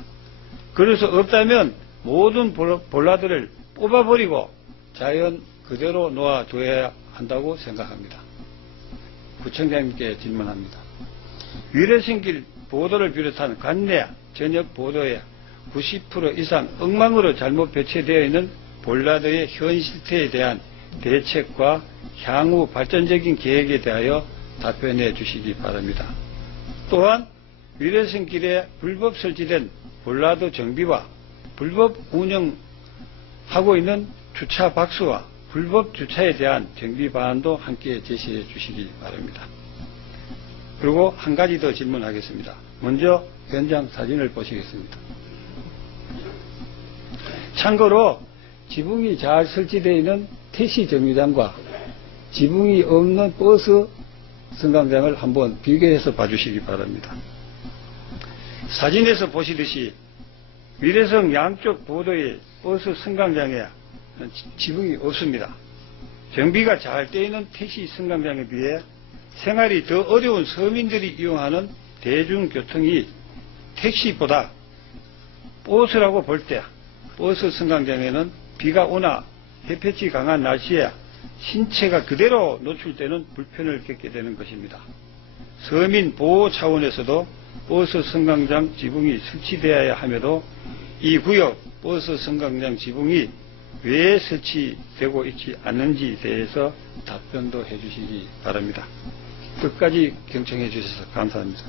그래서 없다면 모든 볼라드를 뽑아버리고 자연 그대로 놓아둬야 한다고 생각합니다. 구청장님께 질문합니다. 위례신길 보도를 비롯한 관내 전역 보도에 90% 이상 엉망으로 잘못 배치되어 있는 볼라드의 현 실태에 대한 대책과 향후 발전적인 계획에 대하여 답변해 주시기 바랍니다. 또한 위례신길에 불법 설치된 볼라드 정비와 불법 운영하고 있는 주차 박스와 불법 주차에 대한 정비 방안도 함께 제시해 주시기 바랍니다. 그리고 한 가지 더 질문하겠습니다. 먼저 현장 사진을 보시겠습니다. 참고로 지붕이 잘 설치되어 있는 택시 정류장과 지붕이 없는 버스 승강장을 한번 비교해서 봐주시기 바랍니다. 사진에서 보시듯이 위례성 양쪽 보도의 버스 승강장에 지붕이 없습니다. 정비가 잘 되어 있는 택시 승강장에 비해 생활이 더 어려운 서민들이 이용하는 대중교통이 택시보다 버스라고 볼 때 버스 승강장에는 비가 오나 햇볕이 강한 날씨에 신체가 그대로 노출되는 불편을 겪게 되는 것입니다. 서민 보호 차원에서도 버스 승강장 지붕이 설치되어야 함에도 이 구역 버스 승강장 지붕이 왜 설치되고 있지 않는지에 대해서 답변도 해주시기 바랍니다. 끝까지 경청해 주셔서 감사합니다.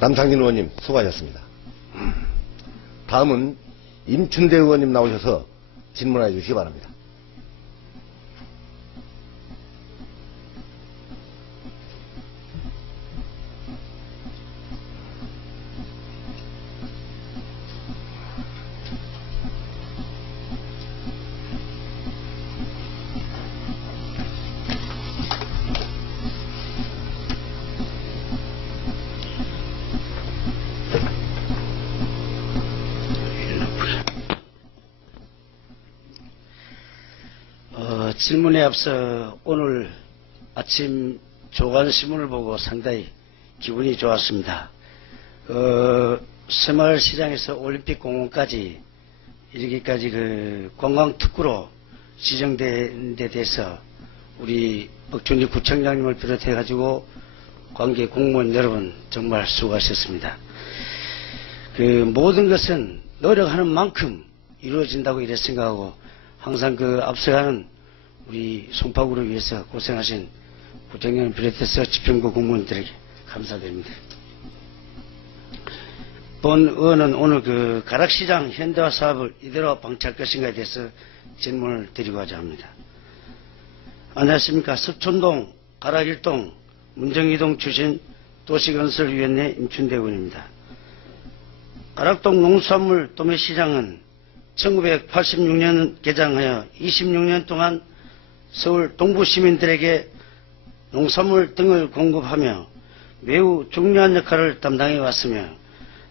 남상진 의원님 수고하셨습니다. 다음은 임춘대 의원님 나오셔서 질문해 주시기 바랍니다. 질문에 앞서 오늘 아침 조간신문을 보고 상당히 기분이 좋았습니다. 새마을시장에서 올림픽공원까지 이르기까지 관광특구로 지정된 데 대해서 우리 박준희 구청장님을 비롯해 가지고 관계 공무원 여러분 정말 수고하셨습니다. 모든 것은 노력하는 만큼 이루어진다고 이래 생각하고 항상 앞서가는 우리 송파구를 위해서 고생하신 구청장을 비롯해서 집행부 공무원들에게 감사드립니다. 본 의원은 오늘 가락시장 현대화 사업을 이대로 방치할 것인가에 대해서 질문을 드리고자 합니다. 안녕하십니까. 서촌동, 가락일동, 문정이동 출신 도시건설위원회 임춘대 의원입니다. 가락동 농수산물 도매시장은 1986년 개장하여 26년 동안 서울 동부 시민들에게 농산물 등을 공급하며 매우 중요한 역할을 담당해 왔으며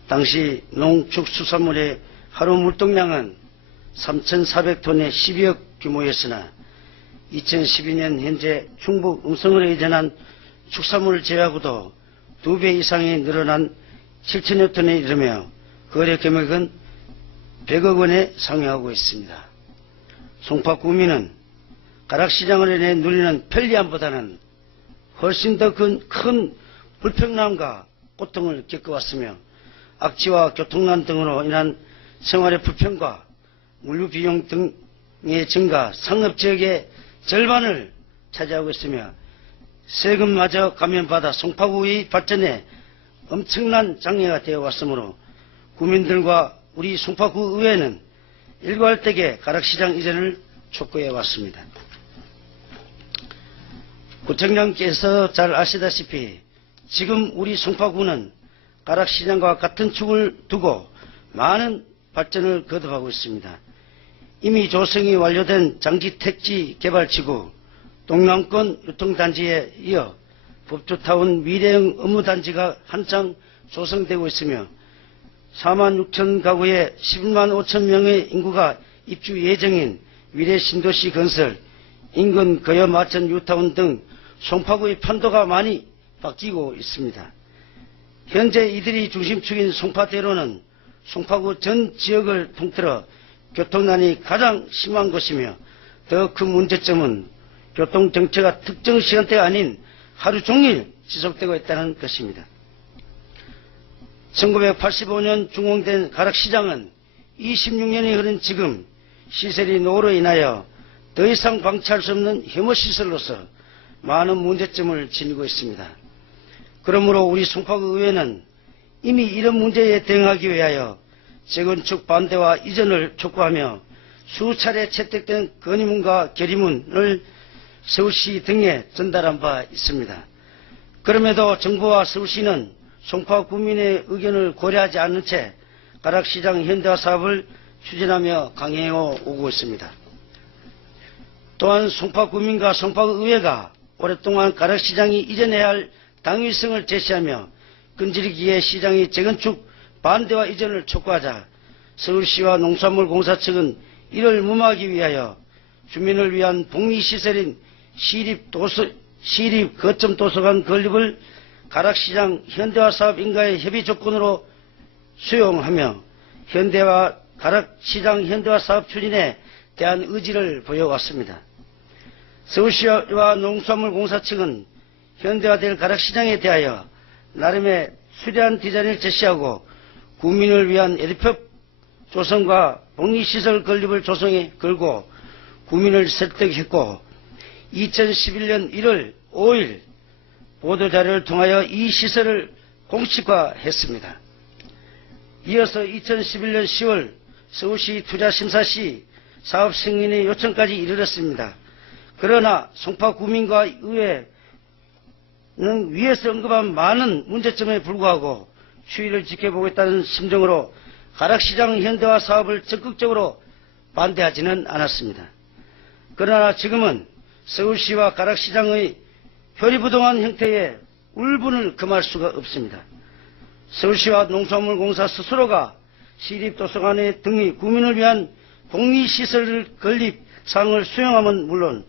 당시 농축수산물의 하루 물동량은 3,400톤의 12억 규모였으나 2012년 현재 충북 음성으로 이전한 축산물을 제외하고도 2배 이상이 늘어난 7천여 톤에 이르며 거래 금액은 100억 원에 상회하고 있습니다. 송파구민은 가락시장을 인해 누리는 편리함보다는 훨씬 더 큰 불평남과 고통을 겪어왔으며 악취와 교통난 등으로 인한 생활의 불편과 물류비용 등의 증가, 상업지역의 절반을 차지하고 있으며 세금마저 감면받아 송파구의 발전에 엄청난 장애가 되어 왔으므로 구민들과 우리 송파구 의회는 일괄되게 가락시장 이전을 촉구해 왔습니다. 구청장께서 잘 아시다시피 지금 우리 송파구는 가락시장과 같은 축을 두고 많은 발전을 거듭하고 있습니다. 이미 조성이 완료된 장지택지 개발지구, 동남권 유통단지에 이어 법주타운 미래형 업무단지가 한창 조성되고 있으며 4만 6천 가구에 11만 5천 명의 인구가 입주 예정인 미래 신도시 건설, 인근 거여 마천 뉴타운 등 송파구의 판도가 많이 바뀌고 있습니다. 현재 이들이 중심축인 송파대로는 송파구 전 지역을 통틀어 교통난이 가장 심한 곳이며 더 큰 문제점은 교통정체가 특정 시간대가 아닌 하루 종일 지속되고 있다는 것입니다. 1985년 준공된 가락시장은 26년이 흐른 지금 시설이 노후로 인하여 더 이상 방치할 수 없는 혐오시설로서 많은 문제점을 지니고 있습니다. 그러므로 우리 송파구 의회는 이미 이런 문제에 대응하기 위하여 재건축 반대와 이전을 촉구하며 수차례 채택된 건의문과 결의문을 서울시 등에 전달한 바 있습니다. 그럼에도 정부와 서울시는 송파 구민의 의견을 고려하지 않는 채 가락시장 현대화 사업을 추진하며 강행해 오고 있습니다. 또한 송파 구민과 송파의회가 오랫동안 가락시장이 이전해야 할 당위성을 제시하며 끈질기게 시장의 재건축 반대와 이전을 촉구하자 서울시와 농수산물공사 측은 이를 무마하기 위하여 주민을 위한 복리시설인 시립 거점 도서관 건립을 가락시장 현대화 사업 인가의 협의 조건으로 수용하며 가락시장 현대화 사업 추진에 대한 의지를 보여왔습니다. 서울시와 농수산물공사 측은 현대화될 가락시장에 대하여 나름의 수려한 디자인을 제시하고 국민을 위한 에듀푯 조성과 복리시설 건립을 조성에 걸고 국민을 설득했고 2011년 1월 5일 보도자료를 통하여 이 시설을 공식화했습니다. 이어서 2011년 10월 서울시 투자심사 시 사업 승인의 요청까지 이르렀습니다. 그러나 송파 구민과 의회는 위에서 언급한 많은 문제점에 불구하고 추이를 지켜보겠다는 심정으로 가락시장 현대화 사업을 적극적으로 반대하지는 않았습니다. 그러나 지금은 서울시와 가락시장의 표리부동한 형태의 울분을 금할 수가 없습니다. 서울시와 농수산물공사 스스로가 시립도서관 등의 구민을 위한 복리시설 건립 사항을 수용함은 물론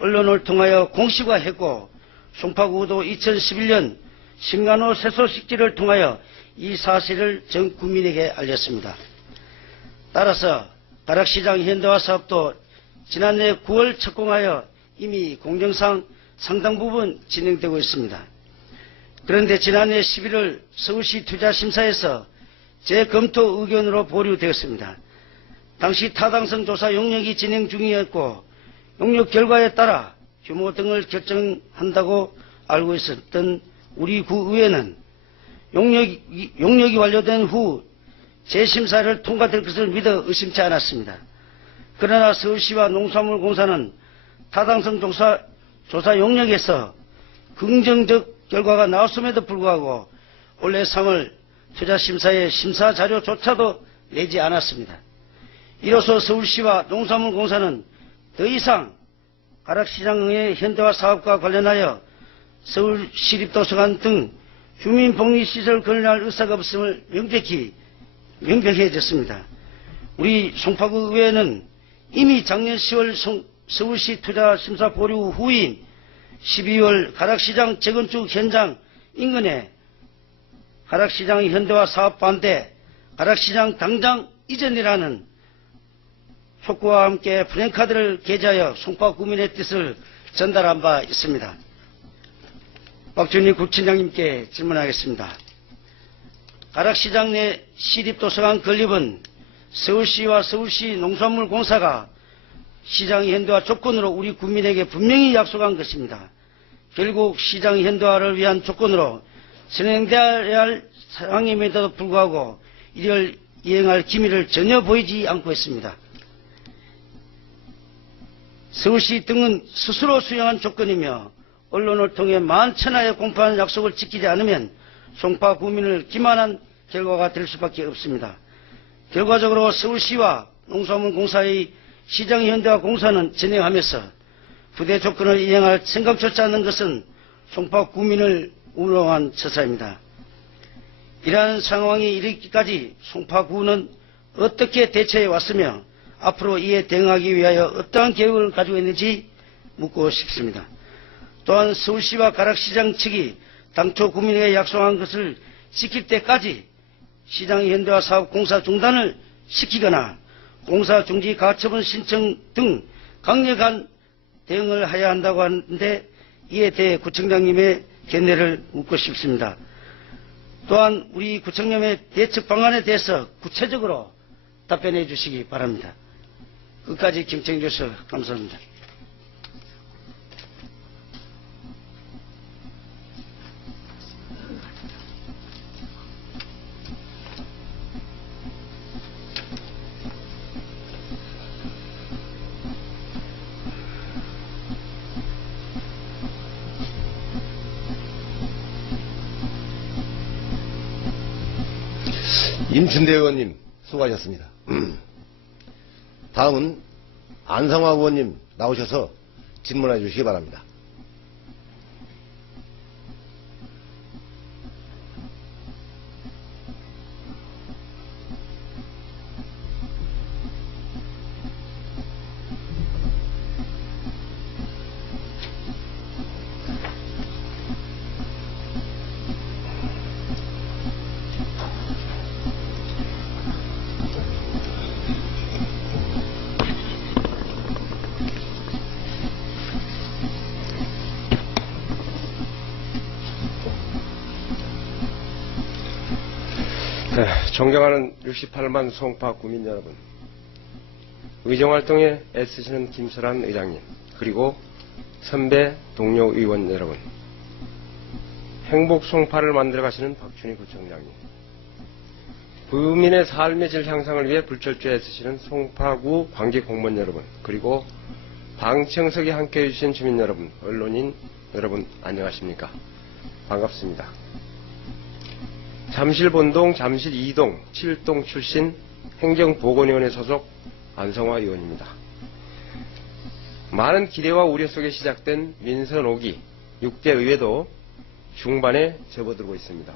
언론을 통하여 공식화했고 송파구도 2011년 신간호 세소식지를 통하여 이 사실을 전 국민에게 알렸습니다. 따라서 가락시장 현대화 사업도 지난해 9월 착공하여 이미 공정상 상당 부분 진행되고 있습니다. 그런데 지난해 11월 서울시 투자심사에서 재검토 의견으로 보류되었습니다. 당시 타당성 조사 용역이 진행 중이었고 용역 결과에 따라 규모 등을 결정한다고 알고 있었던 우리 구의회는 용역이 완료된 후 재심사를 통과될 것을 믿어 의심치 않았습니다. 그러나 서울시와 농수산물공사는 타당성 조사 용역에서 긍정적 결과가 나왔음에도 불구하고 올해 3월 투자심사의 심사 자료조차도 내지 않았습니다. 이로써 서울시와 농수산물공사는 더 이상 가락시장의 현대화 사업과 관련하여 서울시립도서관 등 주민복리시설 건립할 의사가 없음을 명백해졌습니다. 우리 송파구 의회는 이미 작년 10월 서울시 투자심사 보류 후인 12월 가락시장 재건축 현장 인근에 가락시장 현대화 사업 반대, 가락시장 당장 이전이라는 촉구와 함께 플랜카드를 게재하여 송파 구민의 뜻을 전달한 바 있습니다. 박준희 구청장님께 질문하겠습니다. 가락시장 내 시립도서관 건립은 서울시와 서울시 농수산물공사가 시장 현대화 조건으로 우리 국민에게 분명히 약속한 것입니다. 결국 시장 현대화를 위한 조건으로 진행되어야 할 상황임에도 불구하고 이를 이행할 기미를 전혀 보이지 않고 있습니다. 서울시 등은 스스로 수용한 조건이며 언론을 통해 만천하에 공표하는 약속을 지키지 않으면 송파 구민을 기만한 결과가 될 수밖에 없습니다. 결과적으로 서울시와 농수산물공사의 시장 현대화 공사는 진행하면서 부대 조건을 이행할 생각조차 않는 것은 송파 구민을 우롱한 처사입니다. 이러한 상황이 이르기까지 송파구는 어떻게 대처해 왔으며 앞으로 이에 대응하기 위하여 어떠한 계획을 가지고 있는지 묻고 싶습니다. 또한 서울시와 가락시장 측이 당초 국민에게 약속한 것을 지킬 때까지 시장 현대화 사업 공사 중단을 시키거나 공사 중지 가처분 신청 등 강력한 대응을 해야 한다고 하는데 이에 대해 구청장님의 견해를 묻고 싶습니다. 또한 우리 구청장님의 대책 방안에 대해서 구체적으로 답변해 주시기 바랍니다. 끝까지 경청해 주셔서 감사합니다. 임춘대 의원님 수고하셨습니다. 다음은 안성화 의원님 나오셔서 질문해 주시기 바랍니다. 네, 존경하는 68만 송파 구민 여러분, 의정활동에 애쓰시는 김설한 의장님, 그리고 선배 동료 의원 여러분, 행복 송파를 만들어가시는 박춘희 구청장님, 구민의 삶의 질 향상을 위해 불철주에 애쓰시는 송파구 관계 공무원 여러분, 그리고 방청석에 함께해 주신 주민 여러분, 언론인 여러분 안녕하십니까? 반갑습니다. 잠실본동, 잠실 2동, 7동 출신 행정보건위원회 소속 안성화 의원입니다. 많은 기대와 우려 속에 시작된 민선 5기 6대 의회도 중반에 접어들고 있습니다.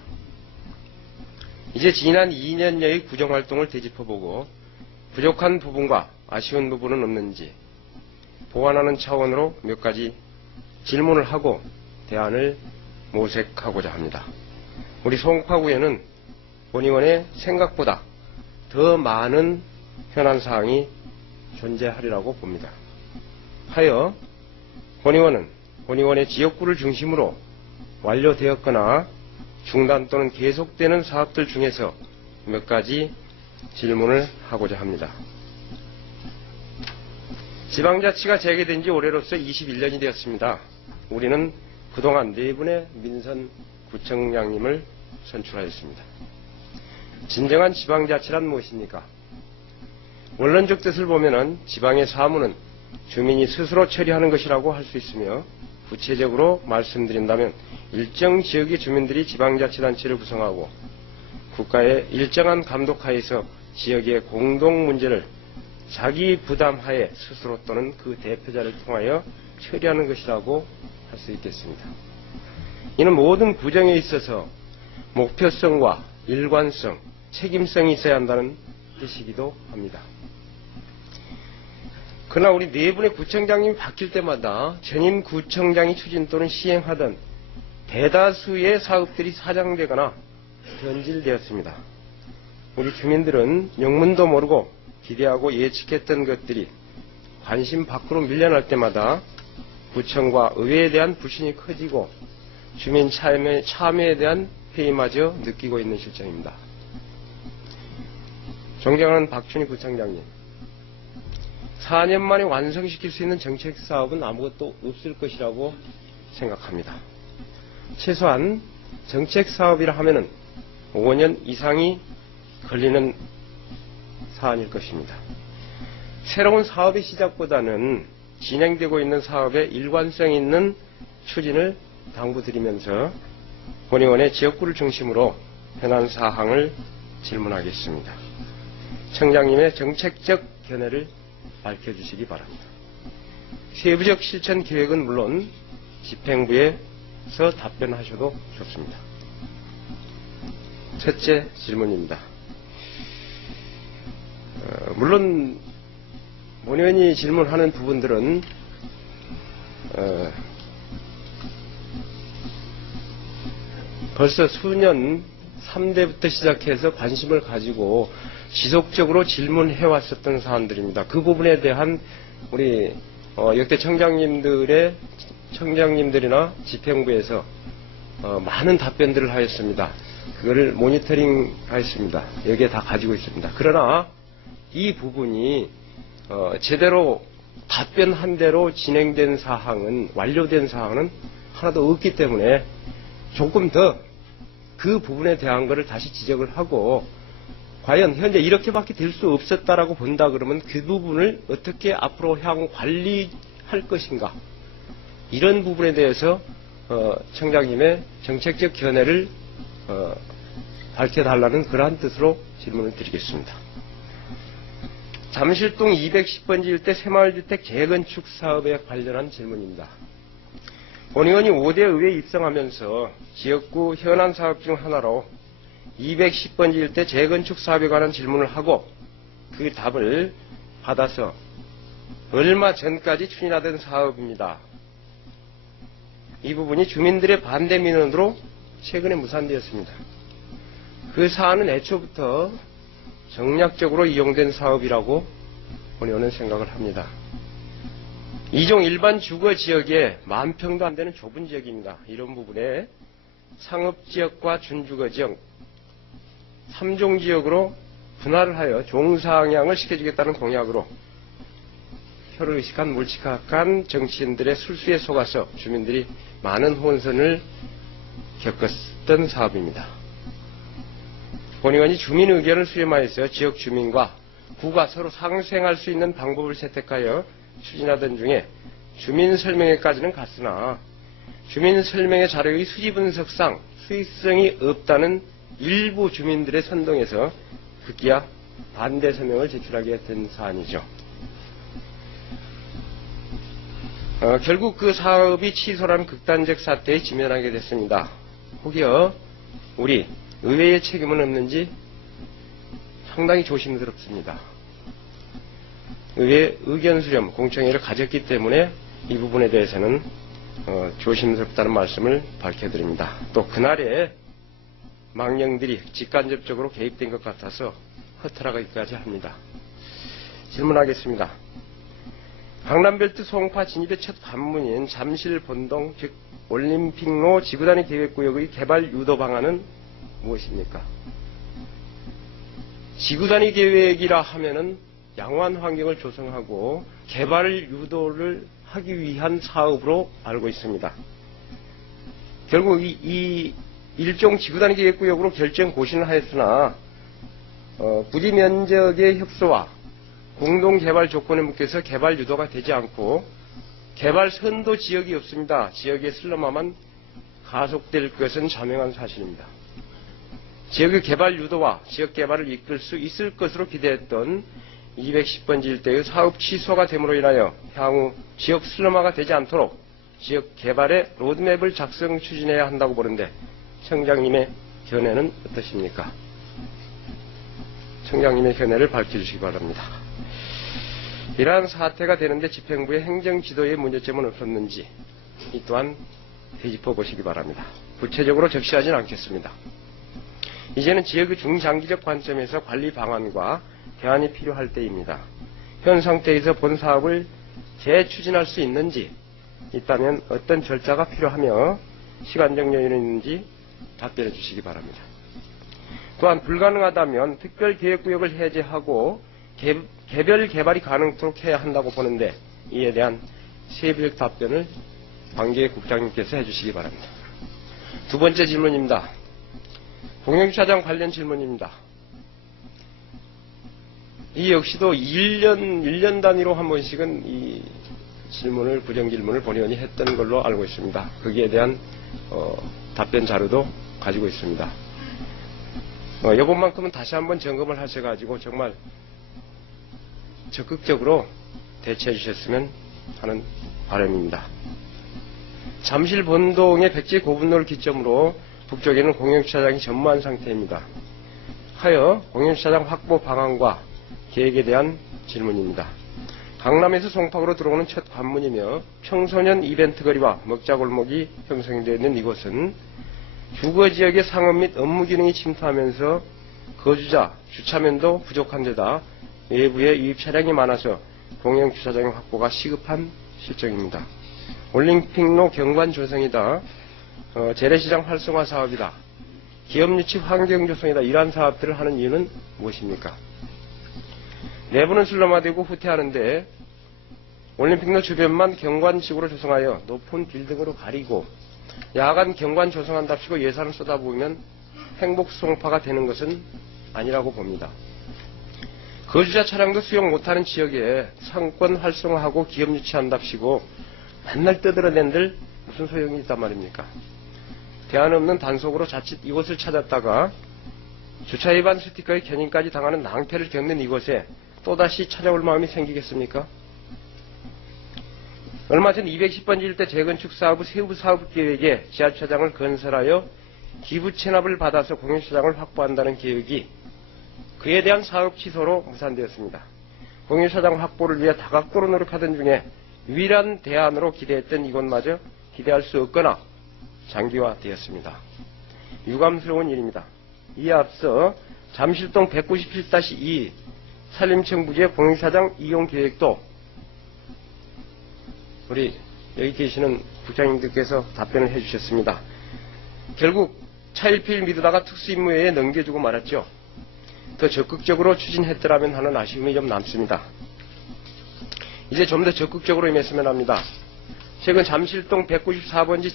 이제 지난 2년여의 구정활동을 되짚어보고 부족한 부분과 아쉬운 부분은 없는지 보완하는 차원으로 몇 가지 질문을 하고 대안을 모색하고자 합니다. 우리 송파구에는 본의원의 생각보다 더 많은 현안사항이 존재하리라고 봅니다. 하여 본의원의 지역구를 중심으로 완료되었거나 중단 또는 계속되는 사업들 중에서 몇 가지 질문을 하고자 합니다. 지방자치가 재개된 지 올해로서 21년이 되었습니다. 우리는 그동안 4분의 민선 구청장님을 선출하였습니다. 진정한 지방자치란 무엇입니까? 원론적 뜻을 보면은 지방의 사무는 주민이 스스로 처리하는 것이라고 할 수 있으며, 구체적으로 말씀드린다면 일정 지역의 주민들이 지방자치단체를 구성하고 국가의 일정한 감독하에서 지역의 공동 문제를 자기 부담하에 스스로 또는 그 대표자를 통하여 처리하는 것이라고 할 수 있겠습니다. 이는 모든 구정에 있어서 목표성과 일관성, 책임성이 있어야 한다는 뜻이기도 합니다. 그러나 우리 4분의 구청장님이 바뀔 때마다 전임 구청장이 추진 또는 시행하던 대다수의 사업들이 사장되거나 변질되었습니다. 우리 주민들은 영문도 모르고 기대하고 예측했던 것들이 관심 밖으로 밀려날 때마다 구청과 의회에 대한 불신이 커지고 주민 참여에 대한 회의마저 느끼고 있는 실정입니다. 존경하는 박춘희 구청장님, 4년 만에 완성시킬 수 있는 정책 사업은 아무것도 없을 것이라고 생각합니다. 최소한 정책 사업이라 하면은 5년 이상이 걸리는 사안일 것입니다. 새로운 사업의 시작보다는 진행되고 있는 사업의 일관성 있는 추진을 당부드리면서 본의원의 지역구를 중심으로 현안 사항을 질문하겠습니다. 청장님의 정책적 견해를 밝혀주시기 바랍니다. 세부적 실천 계획은 물론 집행부에서 답변하셔도 좋습니다. 첫째 질문입니다. 물론 문 의원이 질문하는 부분들은 벌써 수년 3대부터 시작해서 관심을 가지고 지속적으로 질문해 왔었던 사안들입니다. 그 부분에 대한 우리 역대 청장님들이나 집행부에서 많은 답변들을 하였습니다. 그거를 모니터링 하였습니다. 여기에 다 가지고 있습니다. 그러나 이 부분이 제대로 답변한 대로 진행된 사항은, 완료된 사항은 하나도 없기 때문에 조금 더 그 부분에 대한 것을 다시 지적을 하고, 과연 현재 이렇게밖에 될 수 없었다라고 본다 그러면 그 부분을 어떻게 앞으로 향후 관리할 것인가, 이런 부분에 대해서 청장님의 정책적 견해를 밝혀달라는 그러한 뜻으로 질문을 드리겠습니다. 잠실동 210번지 일대 새마을주택 재건축 사업에 관련한 질문입니다. 본 의원이 5대 의회에 입성하면서 지역구 현안 사업 중 하나로 210번지 일대 재건축 사업에 관한 질문을 하고 그 답을 받아서 얼마 전까지 추진하던 사업입니다. 이 부분이 주민들의 반대 민원으로 최근에 무산되었습니다. 그 사안은 애초부터 정략적으로 이용된 사업이라고 본 의원은 생각을 합니다. 이종 일반 주거 지역에 10,000평도 안 되는 좁은 지역입니다. 이런 부분에 상업지역과 준주거지역 3종 지역으로 분할을 하여 종상향을 시켜주겠다는 공약으로 혀를 의식한 물직한 정치인들의 술수에 속아서 주민들이 많은 혼선을 겪었던 사업입니다. 본 의원이 주민 의견을 수렴하여서 지역 주민과 구가 서로 상생할 수 있는 방법을 채택하여 추진하던 중에 주민 설명회까지는 갔으나 주민 설명회 자료의 수지 분석상 수익성이 없다는 일부 주민들의 선동에서 급기야 반대 서명을 제출하게 된 사안이죠. 결국 그 사업이 취소라는 극단적 사태에 직면하게 됐습니다. 혹여 우리 의회의 책임은 없는지 상당히 조심스럽습니다. 의회 의견 수렴 공청회를 가졌기 때문에 이 부분에 대해서는 조심스럽다는 말씀을 밝혀드립니다. 또 그날에 망령들이 직간접적으로 개입된 것 같아서 허탈하기까지 합니다. 질문하겠습니다. 강남벨트 송파 진입의 첫 관문인 잠실 본동 즉 올림픽로 지구단위 계획구역의 개발 유도 방안은 무엇입니까? 지구단위 계획이라 하면은 양호한 환경을 조성하고 개발 유도를 하기 위한 사업으로 알고 있습니다. 결국 이 일종 지구단위 계획구역으로 결정 고시는 하였으나 부지 면적의 협소와 공동개발 조건에 묶여서 개발 유도가 되지 않고 개발 선도 지역이 없습니다. 지역의 슬럼화만 가속될 것은 자명한 사실입니다. 지역의 개발 유도와 지역 개발을 이끌 수 있을 것으로 기대했던 210번지 일대의 사업 취소가 됨으로 인하여 향후 지역 슬럼화가 되지 않도록 지역 개발의 로드맵을 작성 추진해야 한다고 보는데 청장님의 견해는 어떠십니까? 청장님의 견해를 밝혀주시기 바랍니다. 이러한 사태가 되는데 집행부의 행정지도에 문제점은 없었는지 이 또한 되짚어 보시기 바랍니다. 구체적으로 적시하진 않겠습니다. 이제는 지역의 중장기적 관점에서 관리 방안과 대안이 필요할 때입니다. 현 상태에서 본 사업을 재추진할 수 있는지, 있다면 어떤 절차가 필요하며 시간적 여유는 있는지 답변해 주시기 바랍니다. 또한 불가능하다면 특별계획구역을 해제하고 개별 개발이 가능토록 해야 한다고 보는데 이에 대한 세부적 답변을 관계국장님께서 해주시기 바랍니다. 두 번째 질문입니다. 공영주차장 관련 질문입니다. 이 역시도 1년 단위로 한 번씩은 이 질문을, 부정질문을 본 의원이 했던 걸로 알고 있습니다. 거기에 대한 답변 자료도 가지고 있습니다. 이번만큼은 다시 한번 점검을 하셔가지고 정말 적극적으로 대처해 주셨으면 하는 바람입니다. 잠실 본동의 백제 고분로를 기점으로 북쪽에는 공영주차장이 전무한 상태입니다. 하여 공영주차장 확보 방안과 계획에 대한 질문입니다. 강남에서 송파구로 들어오는 첫 관문이며 청소년 이벤트 거리와 먹자골목이 형성되어 있는 이곳은 주거지역의 상업 및 업무 기능이 침투하면서 거주자, 주차면도 부족한 데다 외부에 유입 차량이 많아서 공영주차장 확보가 시급한 실정입니다. 올림픽로 경관 조성이다, 재래시장 활성화 사업이다, 기업 유치 환경 조성이다, 이러한 사업들을 하는 이유는 무엇입니까? 내부는 슬럼화되고 후퇴하는데 올림픽로 주변만 경관식으로 조성하여 높은 빌딩으로 가리고 야간 경관 조성한답시고 예산을 쏟아부으면 행복 송파가 되는 것은 아니라고 봅니다. 거주자 차량도 수용 못하는 지역에 상권 활성화하고 기업 유치한답시고 맨날 떠들어댄들 무슨 소용이 있단 말입니까? 대안 없는 단속으로 자칫 이곳을 찾았다가 주차 위반 스티커의 견인까지 당하는 낭패를 겪는 이곳에 또다시 찾아올 마음이 생기겠습니까? 얼마 전 210번지 일대 재건축 사업의 세부 사업 계획에 지하주차장을 건설하여 기부 체납을 받아서 공유주차장을 확보한다는 계획이 그에 대한 사업 취소로 무산되었습니다. 공유주차장 확보를 위해 다각도로 노력하던 중에 유일한 대안으로 기대했던 이곳마저 기대할 수 없거나 장기화되었습니다. 유감스러운 일입니다. 이에 앞서 잠실동 197-2 산림청 부지의 공유주차장 이용 계획도 우리 여기 계시는 국장님들께서 답변을 해주셨습니다. 결국 차일피일 미루다가 특수임무회에 넘겨주고 말았죠. 더 적극적으로 추진했더라면 하는 아쉬움이 좀 남습니다. 이제 좀 더 적극적으로 임했으면 합니다. 최근 잠실동 194번지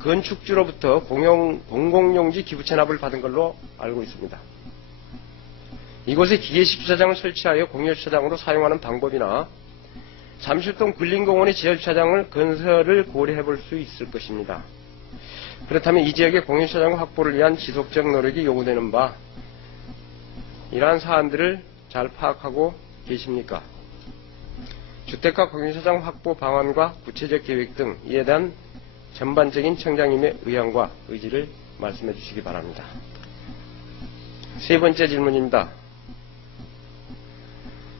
재건축주로부터 공공용지 기부 체납을 받은 걸로 알고 있습니다. 이곳에 기계식 주차장을 설치하여 공유주차장으로 사용하는 방법이나 잠실동 근린공원의 지하주차장을 건설을 고려해볼 수 있을 것입니다. 그렇다면 이 지역의 공유주차장 확보를 위한 지속적 노력이 요구되는 바 이러한 사안들을 잘 파악하고 계십니까? 주택가 공유주차장 확보 방안과 구체적 계획 등 이에 대한 전반적인 청장님의 의향과 의지를 말씀해 주시기 바랍니다. 세 번째 질문입니다.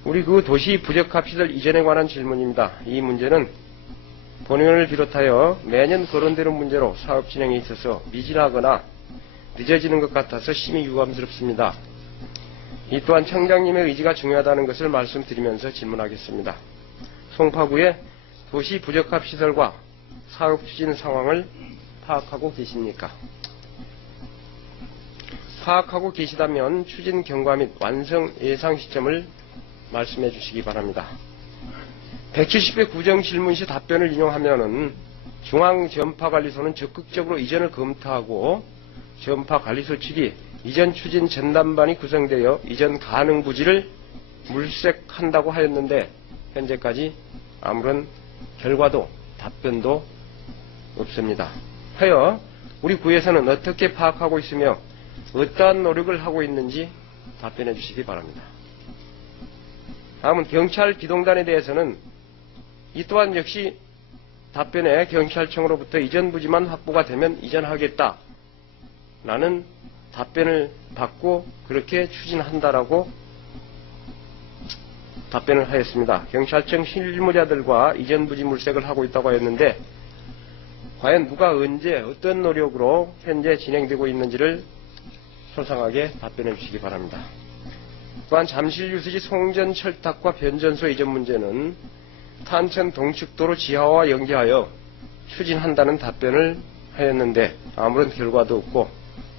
우리 그 도시 부적합시설 이전에 관한 질문입니다. 이 문제는 본의원을 비롯하여 매년 거론되는 문제로 사업 진행에 있어서 미진하거나 늦어지는 것 같아서 심히 유감스럽습니다. 이 또한 청장님의 의지가 중요하다는 것을 말씀드리면서 질문하겠습니다. 송파구의 도시 부적합시설과 사업 추진 상황을 파악하고 계십니까? 파악하고 계시다면 추진 경과 및 완성 예상 시점을 말씀해 주시기 바랍니다. 170회 구정 질문 시 답변을 인용하면은 중앙전파관리소는 적극적으로 이전을 검토하고 전파관리소 측이 이전 추진 전담반이 구성되어 이전 가능 부지를 물색한다고 하였는데 현재까지 아무런 결과도 답변도 없습니다. 하여 우리 구에서는 어떻게 파악하고 있으며 어떠한 노력을 하고 있는지 답변해 주시기 바랍니다. 다음은 경찰 기동단에 대해서는 이 또한 역시 답변에 경찰청으로부터 이전 부지만 확보가 되면 이전하겠다 라는 답변을 받고 그렇게 추진한다라고 답변을 하였습니다. 경찰청 실무자들과 이전 부지 물색을 하고 있다고 하였는데 과연 누가 언제 어떤 노력으로 현재 진행되고 있는지를 소상하게 답변해 주시기 바랍니다. 또한 잠실 유수지 송전 철탑과 변전소 이전 문제는 탄천 동측도로 지하와 연계하여 추진한다는 답변을 하였는데 아무런 결과도 없고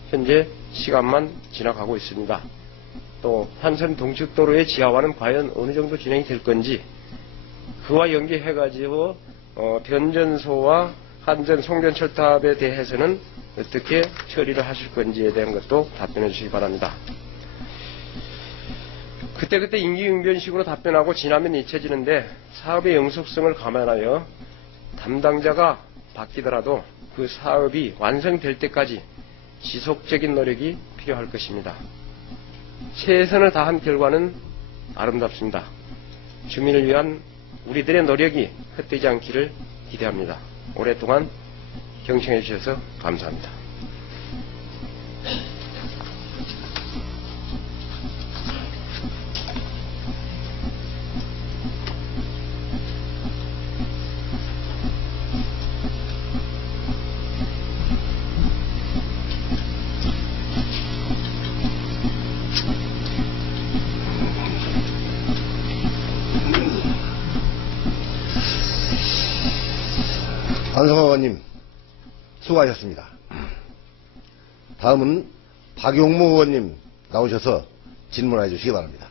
현재 시간만 지나가고 있습니다. 또 탄천 동측도로의 지하화는 과연 어느 정도 진행이 될 건지 그와 연계해가지고 변전소와 한전 송전 철탑에 대해서는 어떻게 처리를 하실 건지에 대한 것도 답변해 주시기 바랍니다. 그때그때 임기응변식으로 답변하고 지나면 잊혀지는데 사업의 영속성을 감안하여 담당자가 바뀌더라도 그 사업이 완성될 때까지 지속적인 노력이 필요할 것입니다. 최선을 다한 결과는 아름답습니다. 주민을 위한 우리들의 노력이 헛되지 않기를 기대합니다. 오랫동안 경청해 주셔서 감사합니다. 반성호 의원님 수고하셨습니다. 다음은 박용무 의원님 나오셔서 질문해 주시기 바랍니다.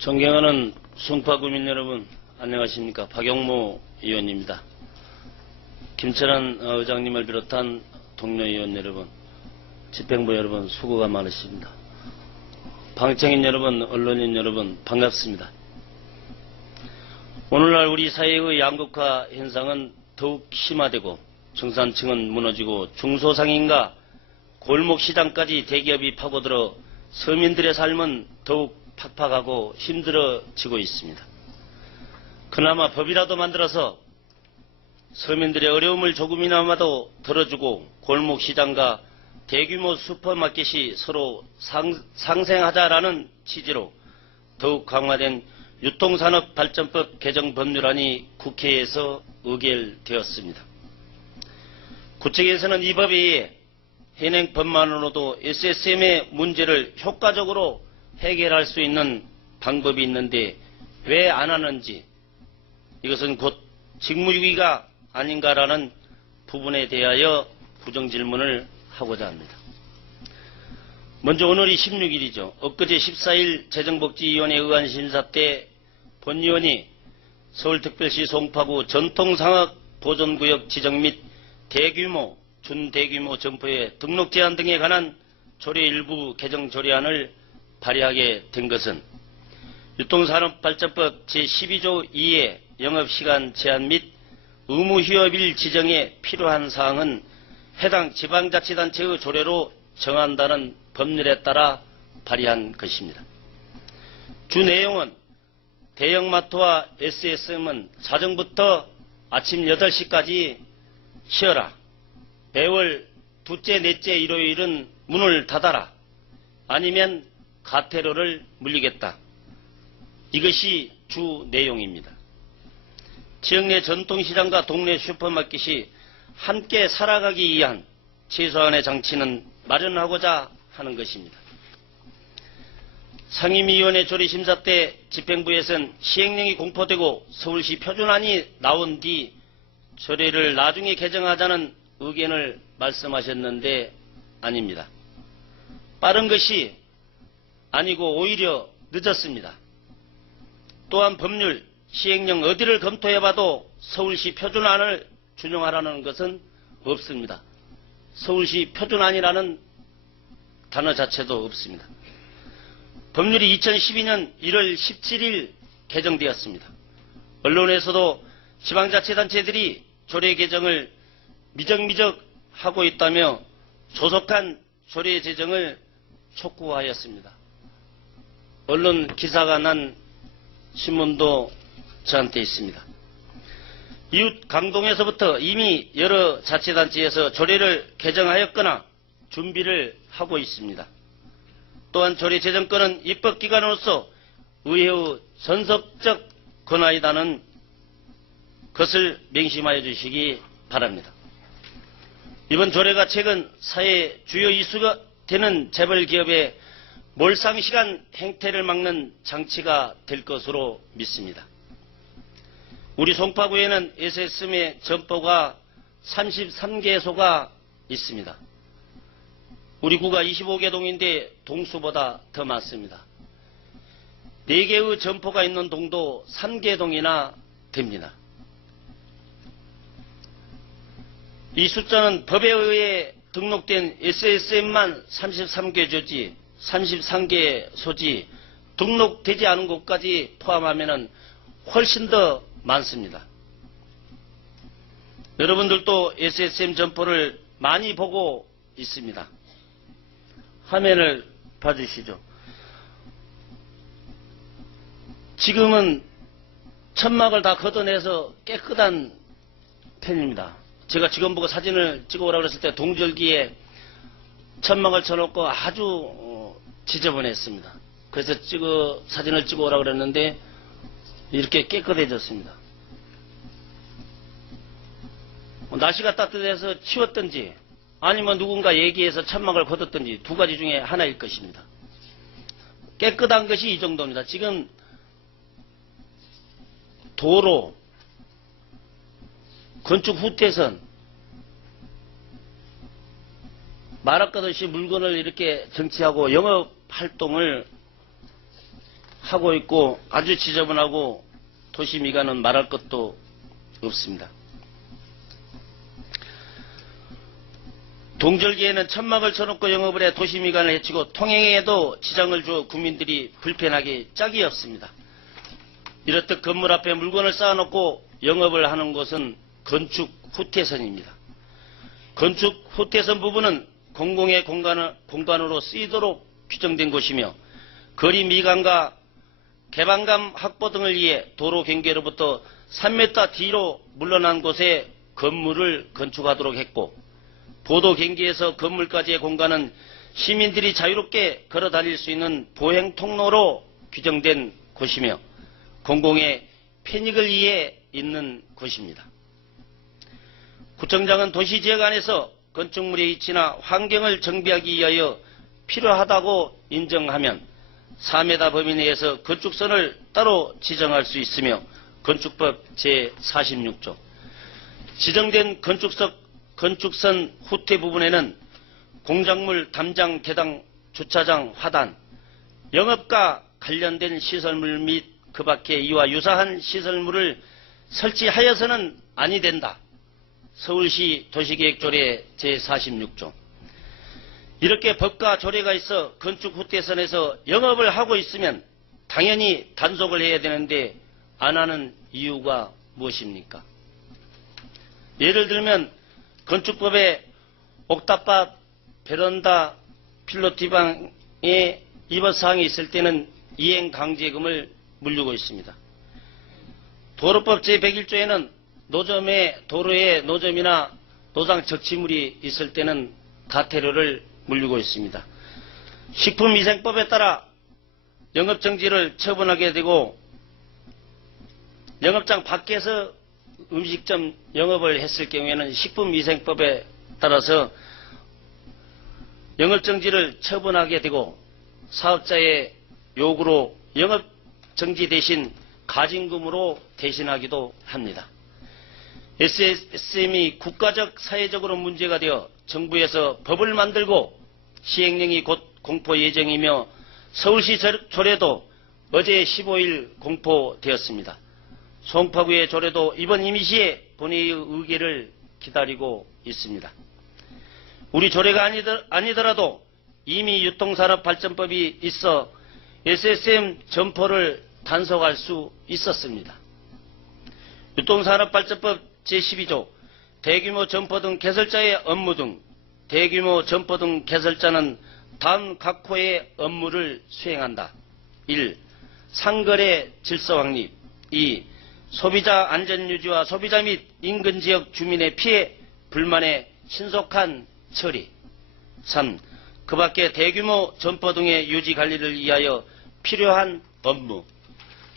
존경하는 송파구민 여러분, 안녕하십니까. 박용무 의원입니다. 김철한 의장님을 비롯한 동료 의원 여러분, 집행부 여러분, 수고가 많으십니다. 방청인 여러분, 언론인 여러분, 반갑습니다. 오늘날 우리 사회의 양극화 현상은 더욱 심화되고 중산층은 무너지고 중소상인과 골목시장까지 대기업이 파고들어 서민들의 삶은 더욱 팍팍하고 힘들어지고 있습니다. 그나마 법이라도 만들어서 서민들의 어려움을 조금이나마도 덜어주고 골목시장과 대규모 슈퍼마켓이 서로 상생하자라는 취지로 더욱 강화된 유통산업발전법 개정 법률안이 국회에서 의결되었습니다. 구청에서는 이 법에 현행 법만으로도 SSM의 문제를 효과적으로 해결할 수 있는 방법이 있는데 왜 안 하는지, 이것은 곧 직무유기가 아닌가라는 부분에 대하여 부정질문을 하고자 합니다. 먼저 오늘이 16일이죠. 엊그제 14일 재정복지위원회 의안심사 때 본위원이 서울특별시 송파구 전통상업보존구역 지정 및 대규모, 준대규모 점포의 등록 제한 등에 관한 조례 일부 개정 조례안을 발의하게 된 것은 유통산업발전법 제12조 2의 영업시간 제한 및 의무휴업일 지정에 필요한 사항은 해당 지방자치단체의 조례로 정한다는 법률에 따라 발의한 것입니다. 주 내용은 대형마트와 SSM은 사정부터 아침 8시까지 쉬어라. 매월 둘째, 넷째 일요일은 문을 닫아라. 아니면 가태료를 물리겠다. 이것이 주 내용입니다. 지역 내 전통시장과 동네 슈퍼마켓이 함께 살아가기 위한 최소한의 장치는 마련하고자 하는 것입니다. 상임위원회 조례심사 때 집행부에서는 시행령이 공포되고 서울시 표준안이 나온 뒤 조례를 나중에 개정하자는 의견을 말씀하셨는데 아닙니다. 빠른 것이 아니고 오히려 늦었습니다. 또한 법률, 시행령 어디를 검토해봐도 서울시 표준안을 준용하라는 것은 없습니다. 서울시 표준안이라는 단어 자체도 없습니다. 법률이 2012년 1월 17일 개정되었습니다. 언론에서도 지방자치단체들이 조례 개정을 미적미적 하고 있다며 조속한 조례 제정을 촉구하였습니다. 언론 기사가 난 신문도 저한테 있습니다. 이웃 강동에서부터 이미 여러 자치단체에서 조례를 개정하였거나 준비를 하고 있습니다. 또한 조례 제정권은 입법기관으로서 의회의 전속적 권한이라는 것을 명심하여 주시기 바랍니다. 이번 조례가 최근 사회 주요 이슈가 되는 재벌기업의 몰상시간 행태를 막는 장치가 될 것으로 믿습니다. 우리 송파구에는 SSM의 점포가 33개소가 있습니다. 우리 구가 25개 동인데 동수보다 더 많습니다. 4개의 점포가 있는 동도 3개 동이나 됩니다. 이 숫자는 법에 의해 등록된 SSM만 33개소지, 33개소지, 등록되지 않은 곳까지 포함하면 훨씬 더 많습니다. 여러분들도 SSM 점포를 많이 보고 있습니다. 화면을 봐주시죠. 지금은 천막을 다 걷어내서 깨끗한 편입니다. 제가 직원 보고 사진을 찍어오라고 했을 때 동절기에 천막을 쳐놓고 아주 지저분했습니다. 그래서 사진을 찍어 오라 그랬는데 이렇게 깨끗해졌습니다. 날씨가 따뜻해서 치웠든지 아니면 누군가 얘기해서 천막을 걷었든지 두 가지 중에 하나일 것입니다. 깨끗한 것이 이 정도입니다. 지금 도로, 건축 후퇴선, 말할 것 없이 물건을 이렇게 정치하고 영업 활동을 하고 있고 아주 지저분하고 도시 미관은 말할 것도 없습니다. 동절기에는 천막을 쳐놓고 영업을 해 도시 미관을 해치고 통행에도 지장을 줘 국민들이 불편하기 짝이 없습니다. 이렇듯 건물 앞에 물건을 쌓아놓고 영업을 하는 곳은 건축 후퇴선입니다. 건축 후퇴선 부분은 공공의 공간으로 쓰이도록 규정된 곳이며 거리 미관과 개방감 확보 등을 위해 도로 경계로부터 3m 뒤로 물러난 곳에 건물을 건축하도록 했고 보도 경계에서 건물까지의 공간은 시민들이 자유롭게 걸어 다닐 수 있는 보행 통로로 규정된 곳이며 공공의 편익을 위해 있는 곳입니다. 구청장은 도시지역 안에서 건축물의 위치나 환경을 정비하기 위하여 필요하다고 인정하면 4m 범위 내에서 건축선을 따로 지정할 수 있으며 건축법 제46조 지정된 건축선 후퇴 부분에는 공작물, 담장, 개당, 주차장, 화단, 영업과 관련된 시설물 및 그 밖에 이와 유사한 시설물을 설치하여서는 아니 된다. 서울시 도시계획조례 제46조. 이렇게 법과 조례가 있어 건축 후퇴선에서 영업을 하고 있으면 당연히 단속을 해야 되는데 안 하는 이유가 무엇입니까? 예를 들면 건축법에 옥탑밭, 베란다, 필로티방에 위반 사항이 있을 때는 이행 강제금을 물리고 있습니다. 도로법 제101조에는 도로에 노점이나 노상 적치물이 있을 때는 과태료를 물리고 있습니다. 식품위생법에 따라 영업정지를 처분하게 되고 영업장 밖에서 음식점 영업을 했을 경우에는 식품위생법에 따라서 영업정지를 처분하게 되고 사업자의 요구로 영업정지 대신 가징금으로 대신하기도 합니다. SSM이 국가적 사회적으로 문제가 되어 정부에서 법을 만들고 시행령이 곧 공포 예정이며 서울시 조례도 어제 15일 공포되었습니다. 송파구의 조례도 이번 임시에 본회의 의결을 기다리고 있습니다. 우리 조례가 아니더라도 이미 유통산업발전법이 있어 SSM 점포를 단속할 수 있었습니다. 유통산업발전법 제12조 대규모 점포 등 개설자의 업무 등 대규모 점포 등 개설자는 다음 각 호의 업무를 수행한다. 1. 상거래 질서 확립. 2. 소비자 안전유지와 소비자 및 인근지역 주민의 피해, 불만의 신속한 처리. 3. 그 밖에 대규모 점포 등의 유지 관리를 위하여 필요한 업무.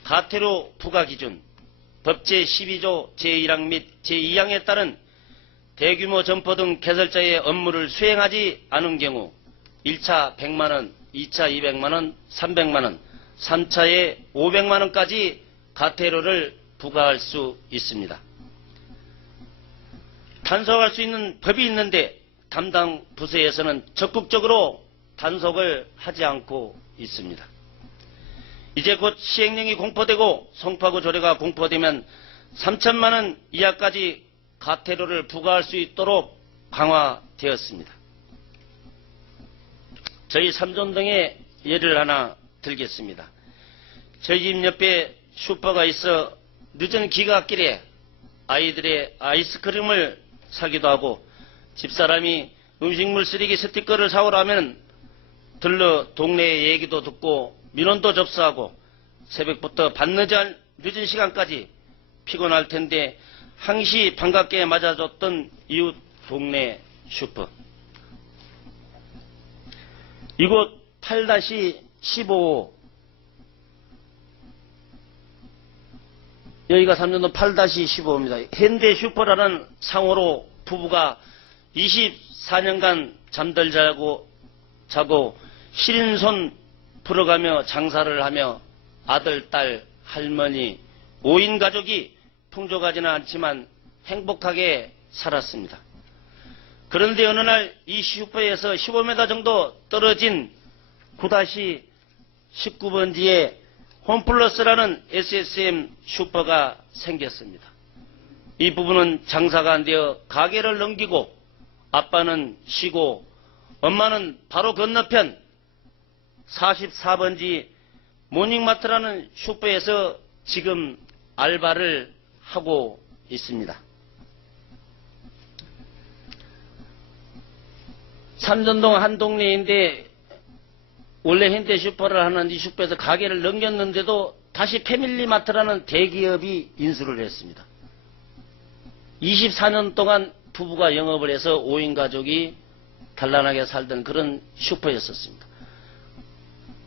과태료 부과 기준. 법 제12조 제1항 및 제2항에 따른 대규모 점포 등 개설자의 업무를 수행하지 않은 경우 1차 100만원, 2차 200만원, 300만원, 3차에 500만원까지 과태료를 부과할 수 있습니다. 단속할 수 있는 법이 있는데 담당 부서에서는 적극적으로 단속을 하지 않고 있습니다. 이제 곧 시행령이 공포되고 송파구 조례가 공포되면 3천만 원 이하까지 과태료를 부과할 수 있도록 강화되었습니다. 저희 삼전동에 예를 하나 들겠습니다. 저희 집 옆에 슈퍼가 있어 늦은 기가길에 아이들의 아이스크림을 사기도 하고 집사람이 음식물 쓰레기 스티커를 사오라면 들러 동네 얘기도 듣고 민원도 접수하고 새벽부터 밤늦은 시간까지 피곤할 텐데 항시 반갑게 맞아줬던 이웃 동네 슈퍼. 이곳 8-15 여기가 3년도 8-15입니다. 현대 슈퍼라는 상호로 부부가 24년간 잠들자고 자고 시린손 풀어가며 장사를 하며 아들, 딸, 할머니, 5인 가족이 풍족하지는 않지만 행복하게 살았습니다. 그런데 어느 날 이 슈퍼에서 15m 정도 떨어진 9-19번지에 홈플러스라는 SSM 슈퍼가 생겼습니다. 이 부부는 장사가 안 되어 가게를 넘기고 아빠는 쉬고 엄마는 바로 건너편 44번지 모닝마트라는 슈퍼에서 지금 알바를 하고 있습니다. 삼전동 한 동네인데 원래 현대슈퍼를 하는 이 슈퍼에서 가게를 넘겼는데도 다시 패밀리마트라는 대기업이 인수를 했습니다. 24년 동안 부부가 영업을 해서 5인 가족이 단란하게 살던 그런 슈퍼였었습니다.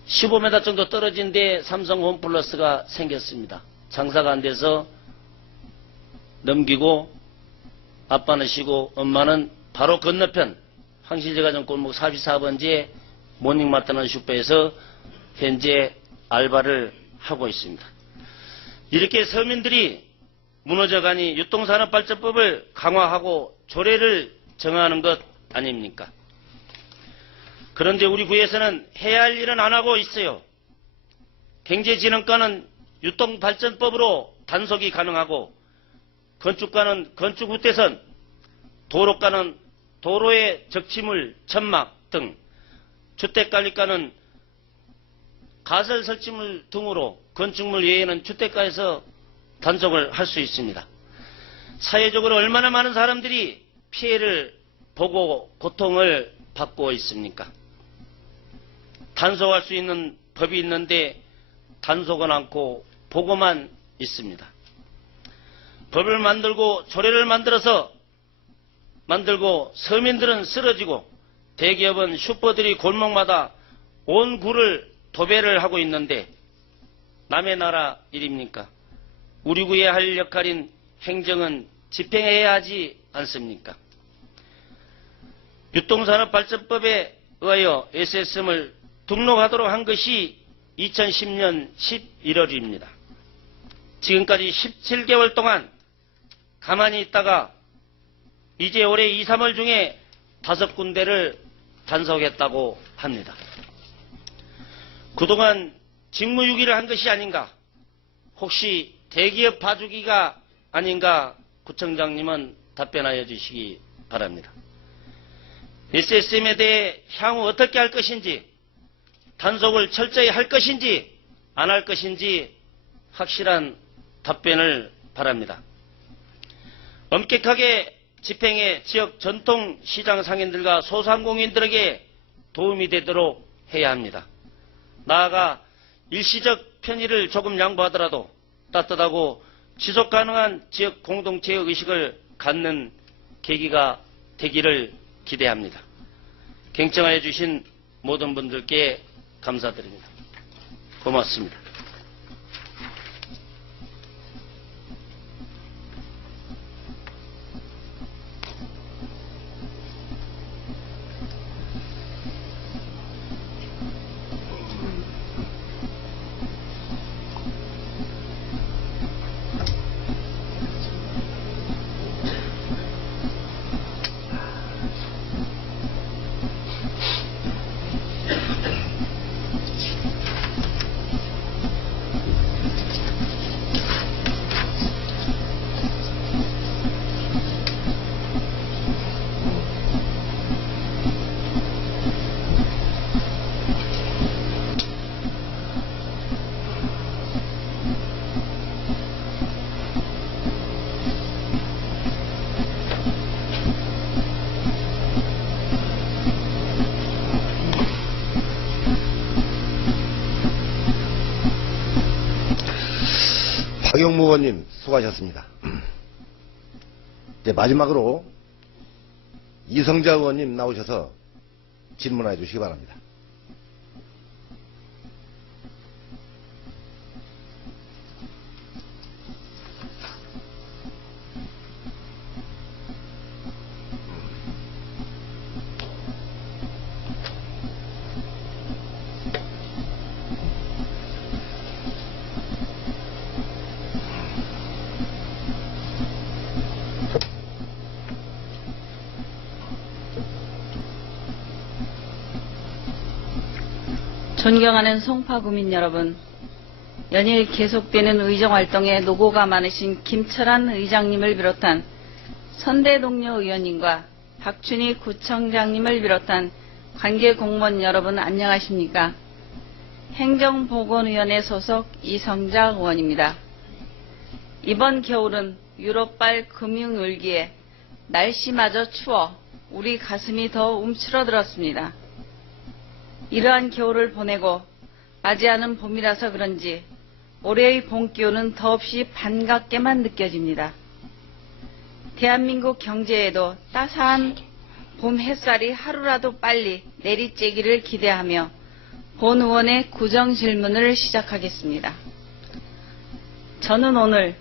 15m 정도 떨어진 데 삼성 홈플러스가 생겼습니다. 장사가 안 돼서 넘기고 아빠는 쉬고 엄마는 바로 건너편 황실제과점 골목 44번지에 모닝마트라는 슈퍼에서 현재 알바를 하고 있습니다. 이렇게 서민들이 무너져가니 유통산업발전법을 강화하고 조례를 정하는 것 아닙니까? 그런데 우리 구에서는 해야 할 일은 안 하고 있어요. 경제진흥과는 유통발전법으로 단속이 가능하고 건축과는 건축 우대선, 도로과는 도로의 적치물, 천막 등, 주택관리과는 가설 설치물 등으로 건축물 외에는 주택가에서 단속을 할 수 있습니다. 사회적으로 얼마나 많은 사람들이 피해를 보고 고통을 받고 있습니까? 단속할 수 있는 법이 있는데 단속은 않고 보고만 있습니다. 법을 만들고 조례를 만들고 서민들은 쓰러지고 대기업은 슈퍼들이 골목마다 온 구를 도배를 하고 있는데 남의 나라 일입니까? 우리 구에 할 역할인 행정은 집행해야 하지 않습니까? 유통산업발전법에 의하여 SSM을 등록하도록 한 것이 2010년 11월입니다. 지금까지 17개월 동안 가만히 있다가 이제 올해 2, 3월 중에 5군데를 단속했다고 합니다. 그동안 직무유기를 한 것이 아닌가, 혹시 대기업 봐주기가 아닌가 구청장님은 답변하여 주시기 바랍니다. SSM에 대해 향후 어떻게 할 것인지, 단속을 철저히 할 것인지 안 할 것인지 확실한 답변을 바랍니다. 엄격하게 집행해 지역 전통시장 상인들과 소상공인들에게 도움이 되도록 해야 합니다. 나아가 일시적 편의를 조금 양보하더라도 따뜻하고 지속가능한 지역 공동체의 의식을 갖는 계기가 되기를 기대합니다. 경청하여 주신 모든 분들께 감사드립니다. 고맙습니다. 박영무 의원님 수고하셨습니다. 이제 마지막으로 이성자 의원님 나오셔서 질문해 주시기 바랍니다. 존경하는 송파구민 여러분, 연일 계속되는 의정활동에 노고가 많으신 김철한 의장님을 비롯한 선대 동료 의원님과 박춘희 구청장님을 비롯한 관계공무원 여러분 안녕하십니까? 행정보건위원회 소속 이성자 의원입니다. 이번 겨울은 유럽발 금융위기에 날씨마저 추워 우리 가슴이 더 움츠러들었습니다. 이러한 겨울을 보내고 맞이하는 봄이라서 그런지 올해의 봄 기온은 더없이 반갑게만 느껴집니다. 대한민국 경제에도 따스한 봄 햇살이 하루라도 빨리 내리쬐기를 기대하며 본 의원의 구정 질문을 시작하겠습니다. 저는 오늘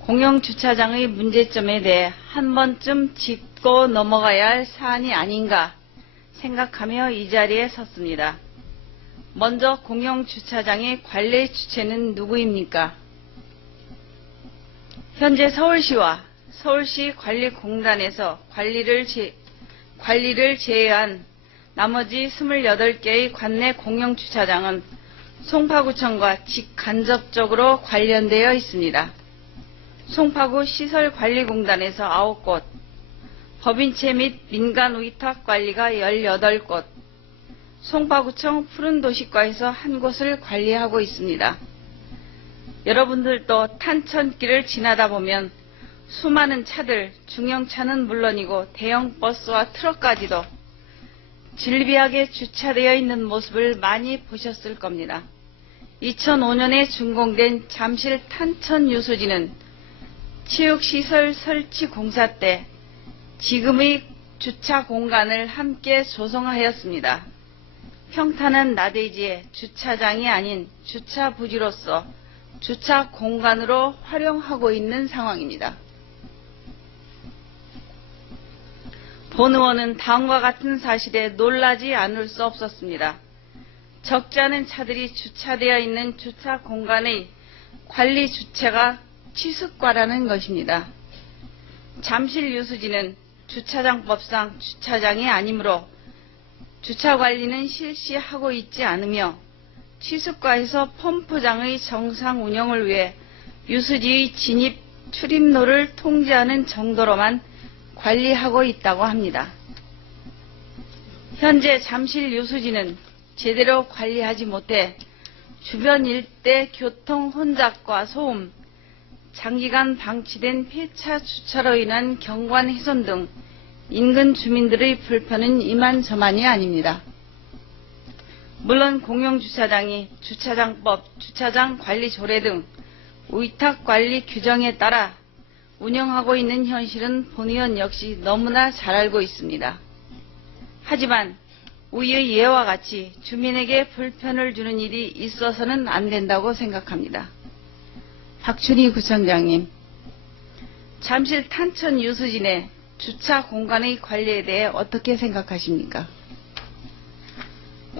공영주차장의 문제점에 대해 한 번쯤 짚고 넘어가야 할 사안이 아닌가 생각하며 이 자리에 섰습니다. 먼저 공영주차장의 관리 주체는 누구입니까? 현재 서울시와 서울시 관리공단에서 관리를 제외한 나머지 28개의 관내 공영주차장은 송파구청과 직간접적으로 관련되어 있습니다. 송파구 시설관리공단에서 9곳, 법인체 및 민간위탁관리가 18곳, 송파구청 푸른도시과에서 1곳을 관리하고 있습니다. 여러분들도 탄천길을 지나다 보면 수많은 차들, 중형차는 물론이고 대형 버스와 트럭까지도 질비하게 주차되어 있는 모습을 많이 보셨을 겁니다. 2005년에 준공된 잠실 탄천 유수지는 체육시설 설치 공사 때 지금의 주차 공간을 함께 조성하였습니다. 평탄한 나대지에 주차장이 아닌 주차 부지로서 주차 공간으로 활용하고 있는 상황입니다. 본 의원은 다음과 같은 사실에 놀라지 않을 수 없었습니다. 적지 않은 차들이 주차되어 있는 주차 공간의 관리 주체가 취득과라는 것입니다. 잠실 유수지는 주차장법상 주차장이 아니므로 주차관리는 실시하고 있지 않으며 취득과에서 펌프장의 정상 운영을 위해 유수지의 진입, 출입로를 통제하는 정도로만 관리하고 있다고 합니다. 현재 잠실 유수지는 제대로 관리하지 못해 주변 일대 교통 혼잡과 소음, 장기간 방치된 폐차 주차로 인한 경관 훼손 등 인근 주민들의 불편은 이만저만이 아닙니다. 물론 공영주차장이 주차장법, 주차장관리조례 등 위탁관리 규정에 따라 운영하고 있는 현실은 본 의원 역시 너무나 잘 알고 있습니다. 하지만 위의 예와 같이 주민에게 불편을 주는 일이 있어서는 안 된다고 생각합니다. 박춘희 구청장님, 잠실 탄천 유수지 내 주차 공간의 관리에 대해 어떻게 생각하십니까?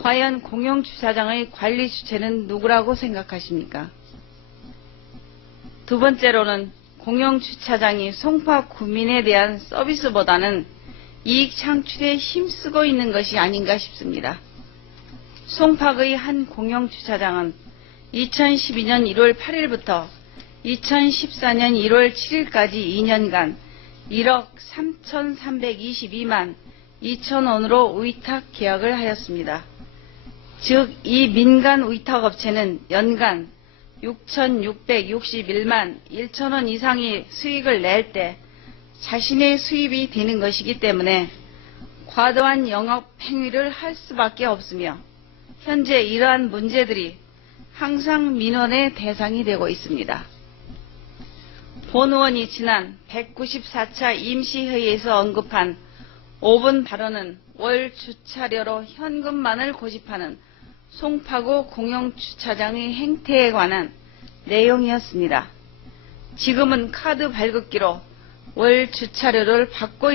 과연 공영주차장의 관리 주체는 누구라고 생각하십니까? 두 번째로는 공영주차장이 송파 구민에 대한 서비스보다는 이익 창출에 힘쓰고 있는 것이 아닌가 싶습니다. 송파의 한 공영주차장은 2012년 1월 8일부터 2014년 1월 7일까지 2년간 1억 3,322만 2천원으로 위탁 계약을 하였습니다. 즉, 이 민간 위탁업체는 연간 6,661만 1천원 이상의 수익을 낼 때 자신의 수입이 되는 것이기 때문에 과도한 영업 행위를 할 수밖에 없으며 현재 이러한 문제들이 항상 민원의 대상이 되고 있습니다. 본 의원이 지난 194차 임시회의에서 언급한 5분 발언은 월 주차료로 현금만을 고집하는 송파구 공영주차장의 행태에 관한 내용이었습니다. 지금은 카드 발급기로 월 주차료를 받고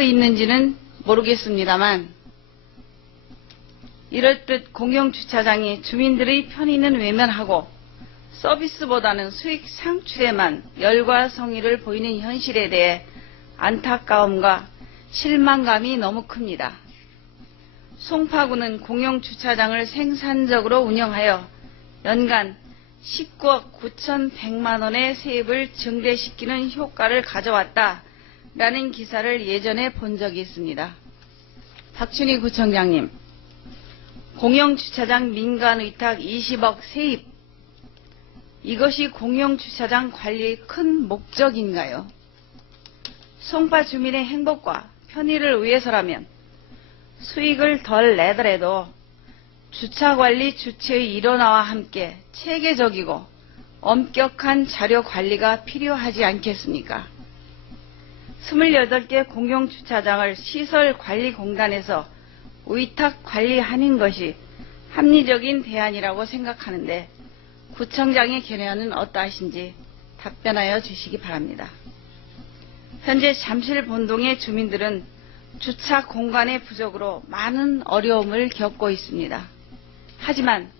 있는지는 모르겠습니다만 이럴 듯 공영주차장이 주민들의 편의는 외면하고 서비스보다는 수익 창출에만 열과 성의를 보이는 현실에 대해 안타까움과 실망감이 너무 큽니다. 송파구는 공용주차장을 생산적으로 운영하여 연간 19억 9,100만 원의 세입을 증대시키는 효과를 가져왔다라는 기사를 예전에 본 적이 있습니다. 박춘희 구청장님, 공용주차장 민간의탁 20억 세입, 이것이 공용주차장 관리의 큰 목적인가요? 송파 주민의 행복과 편의를 위해서라면 수익을 덜 내더라도 주차관리 주체의 일원화와 함께 체계적이고 엄격한 자료 관리가 필요하지 않겠습니까? 28개 공용주차장을 시설관리공단에서 위탁 관리하는 것이 합리적인 대안이라고 생각하는데 구청장의 견해는 어떠하신지 답변하여 주시기 바랍니다. 현재 잠실 본동의 주민들은 주차 공간의 부족으로 많은 어려움을 겪고 있습니다. 하지만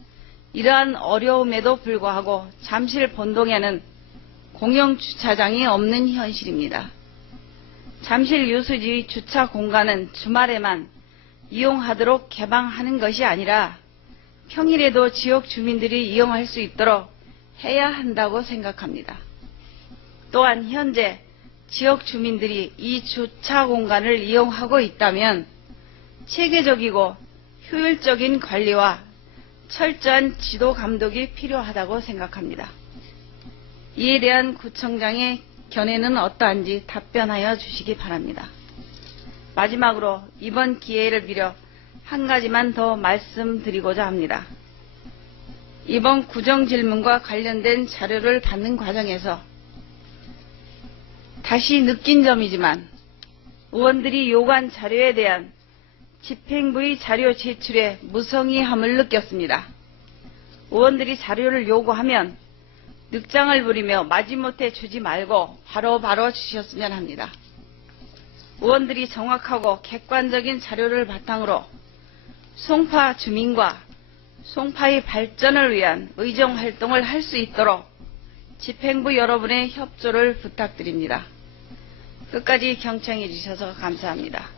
이러한 어려움에도 불구하고 잠실 본동에는 공용주차장이 없는 현실입니다. 잠실 유수지 주차 공간은 주말에만 이용하도록 개방하는 것이 아니라 평일에도 지역 주민들이 이용할 수 있도록 해야 한다고 생각합니다. 또한 현재 지역 주민들이 이 주차 공간을 이용하고 있다면 체계적이고 효율적인 관리와 철저한 지도 감독이 필요하다고 생각합니다. 이에 대한 구청장의 견해는 어떠한지 답변하여 주시기 바랍니다. 마지막으로 이번 기회를 빌어 한 가지만 더 말씀드리고자 합니다. 이번 구정질문과 관련된 자료를 받는 과정에서 다시 느낀 점이지만 의원들이 요구한 자료에 대한 집행부의 자료 제출에 무성의함을 느꼈습니다. 의원들이 자료를 요구하면 늑장을 부리며 마지못해 주지 말고 바로바로 주셨으면 합니다. 의원들이 정확하고 객관적인 자료를 바탕으로 송파 주민과 송파의 발전을 위한 의정활동을 할 수 있도록 집행부 여러분의 협조를 부탁드립니다. 끝까지 경청해 주셔서 감사합니다.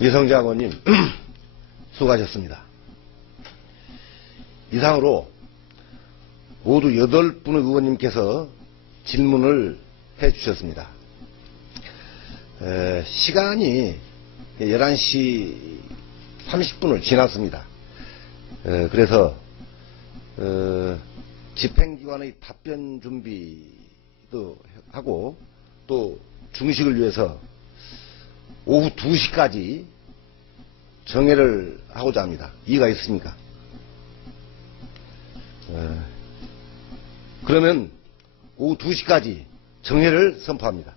이성재 의원님 수고하셨습니다. 이상으로 모두 8분의 의원님께서 질문을 해주셨습니다. 시간이 11시 30분을 지났습니다. 그래서 집행기관의 답변 준비도 하고 또 중식을 위해서 오후 2시까지 정회를 하고자 합니다. 이해가 있습니까? 그러면 오후 2시까지 정회를 선포합니다.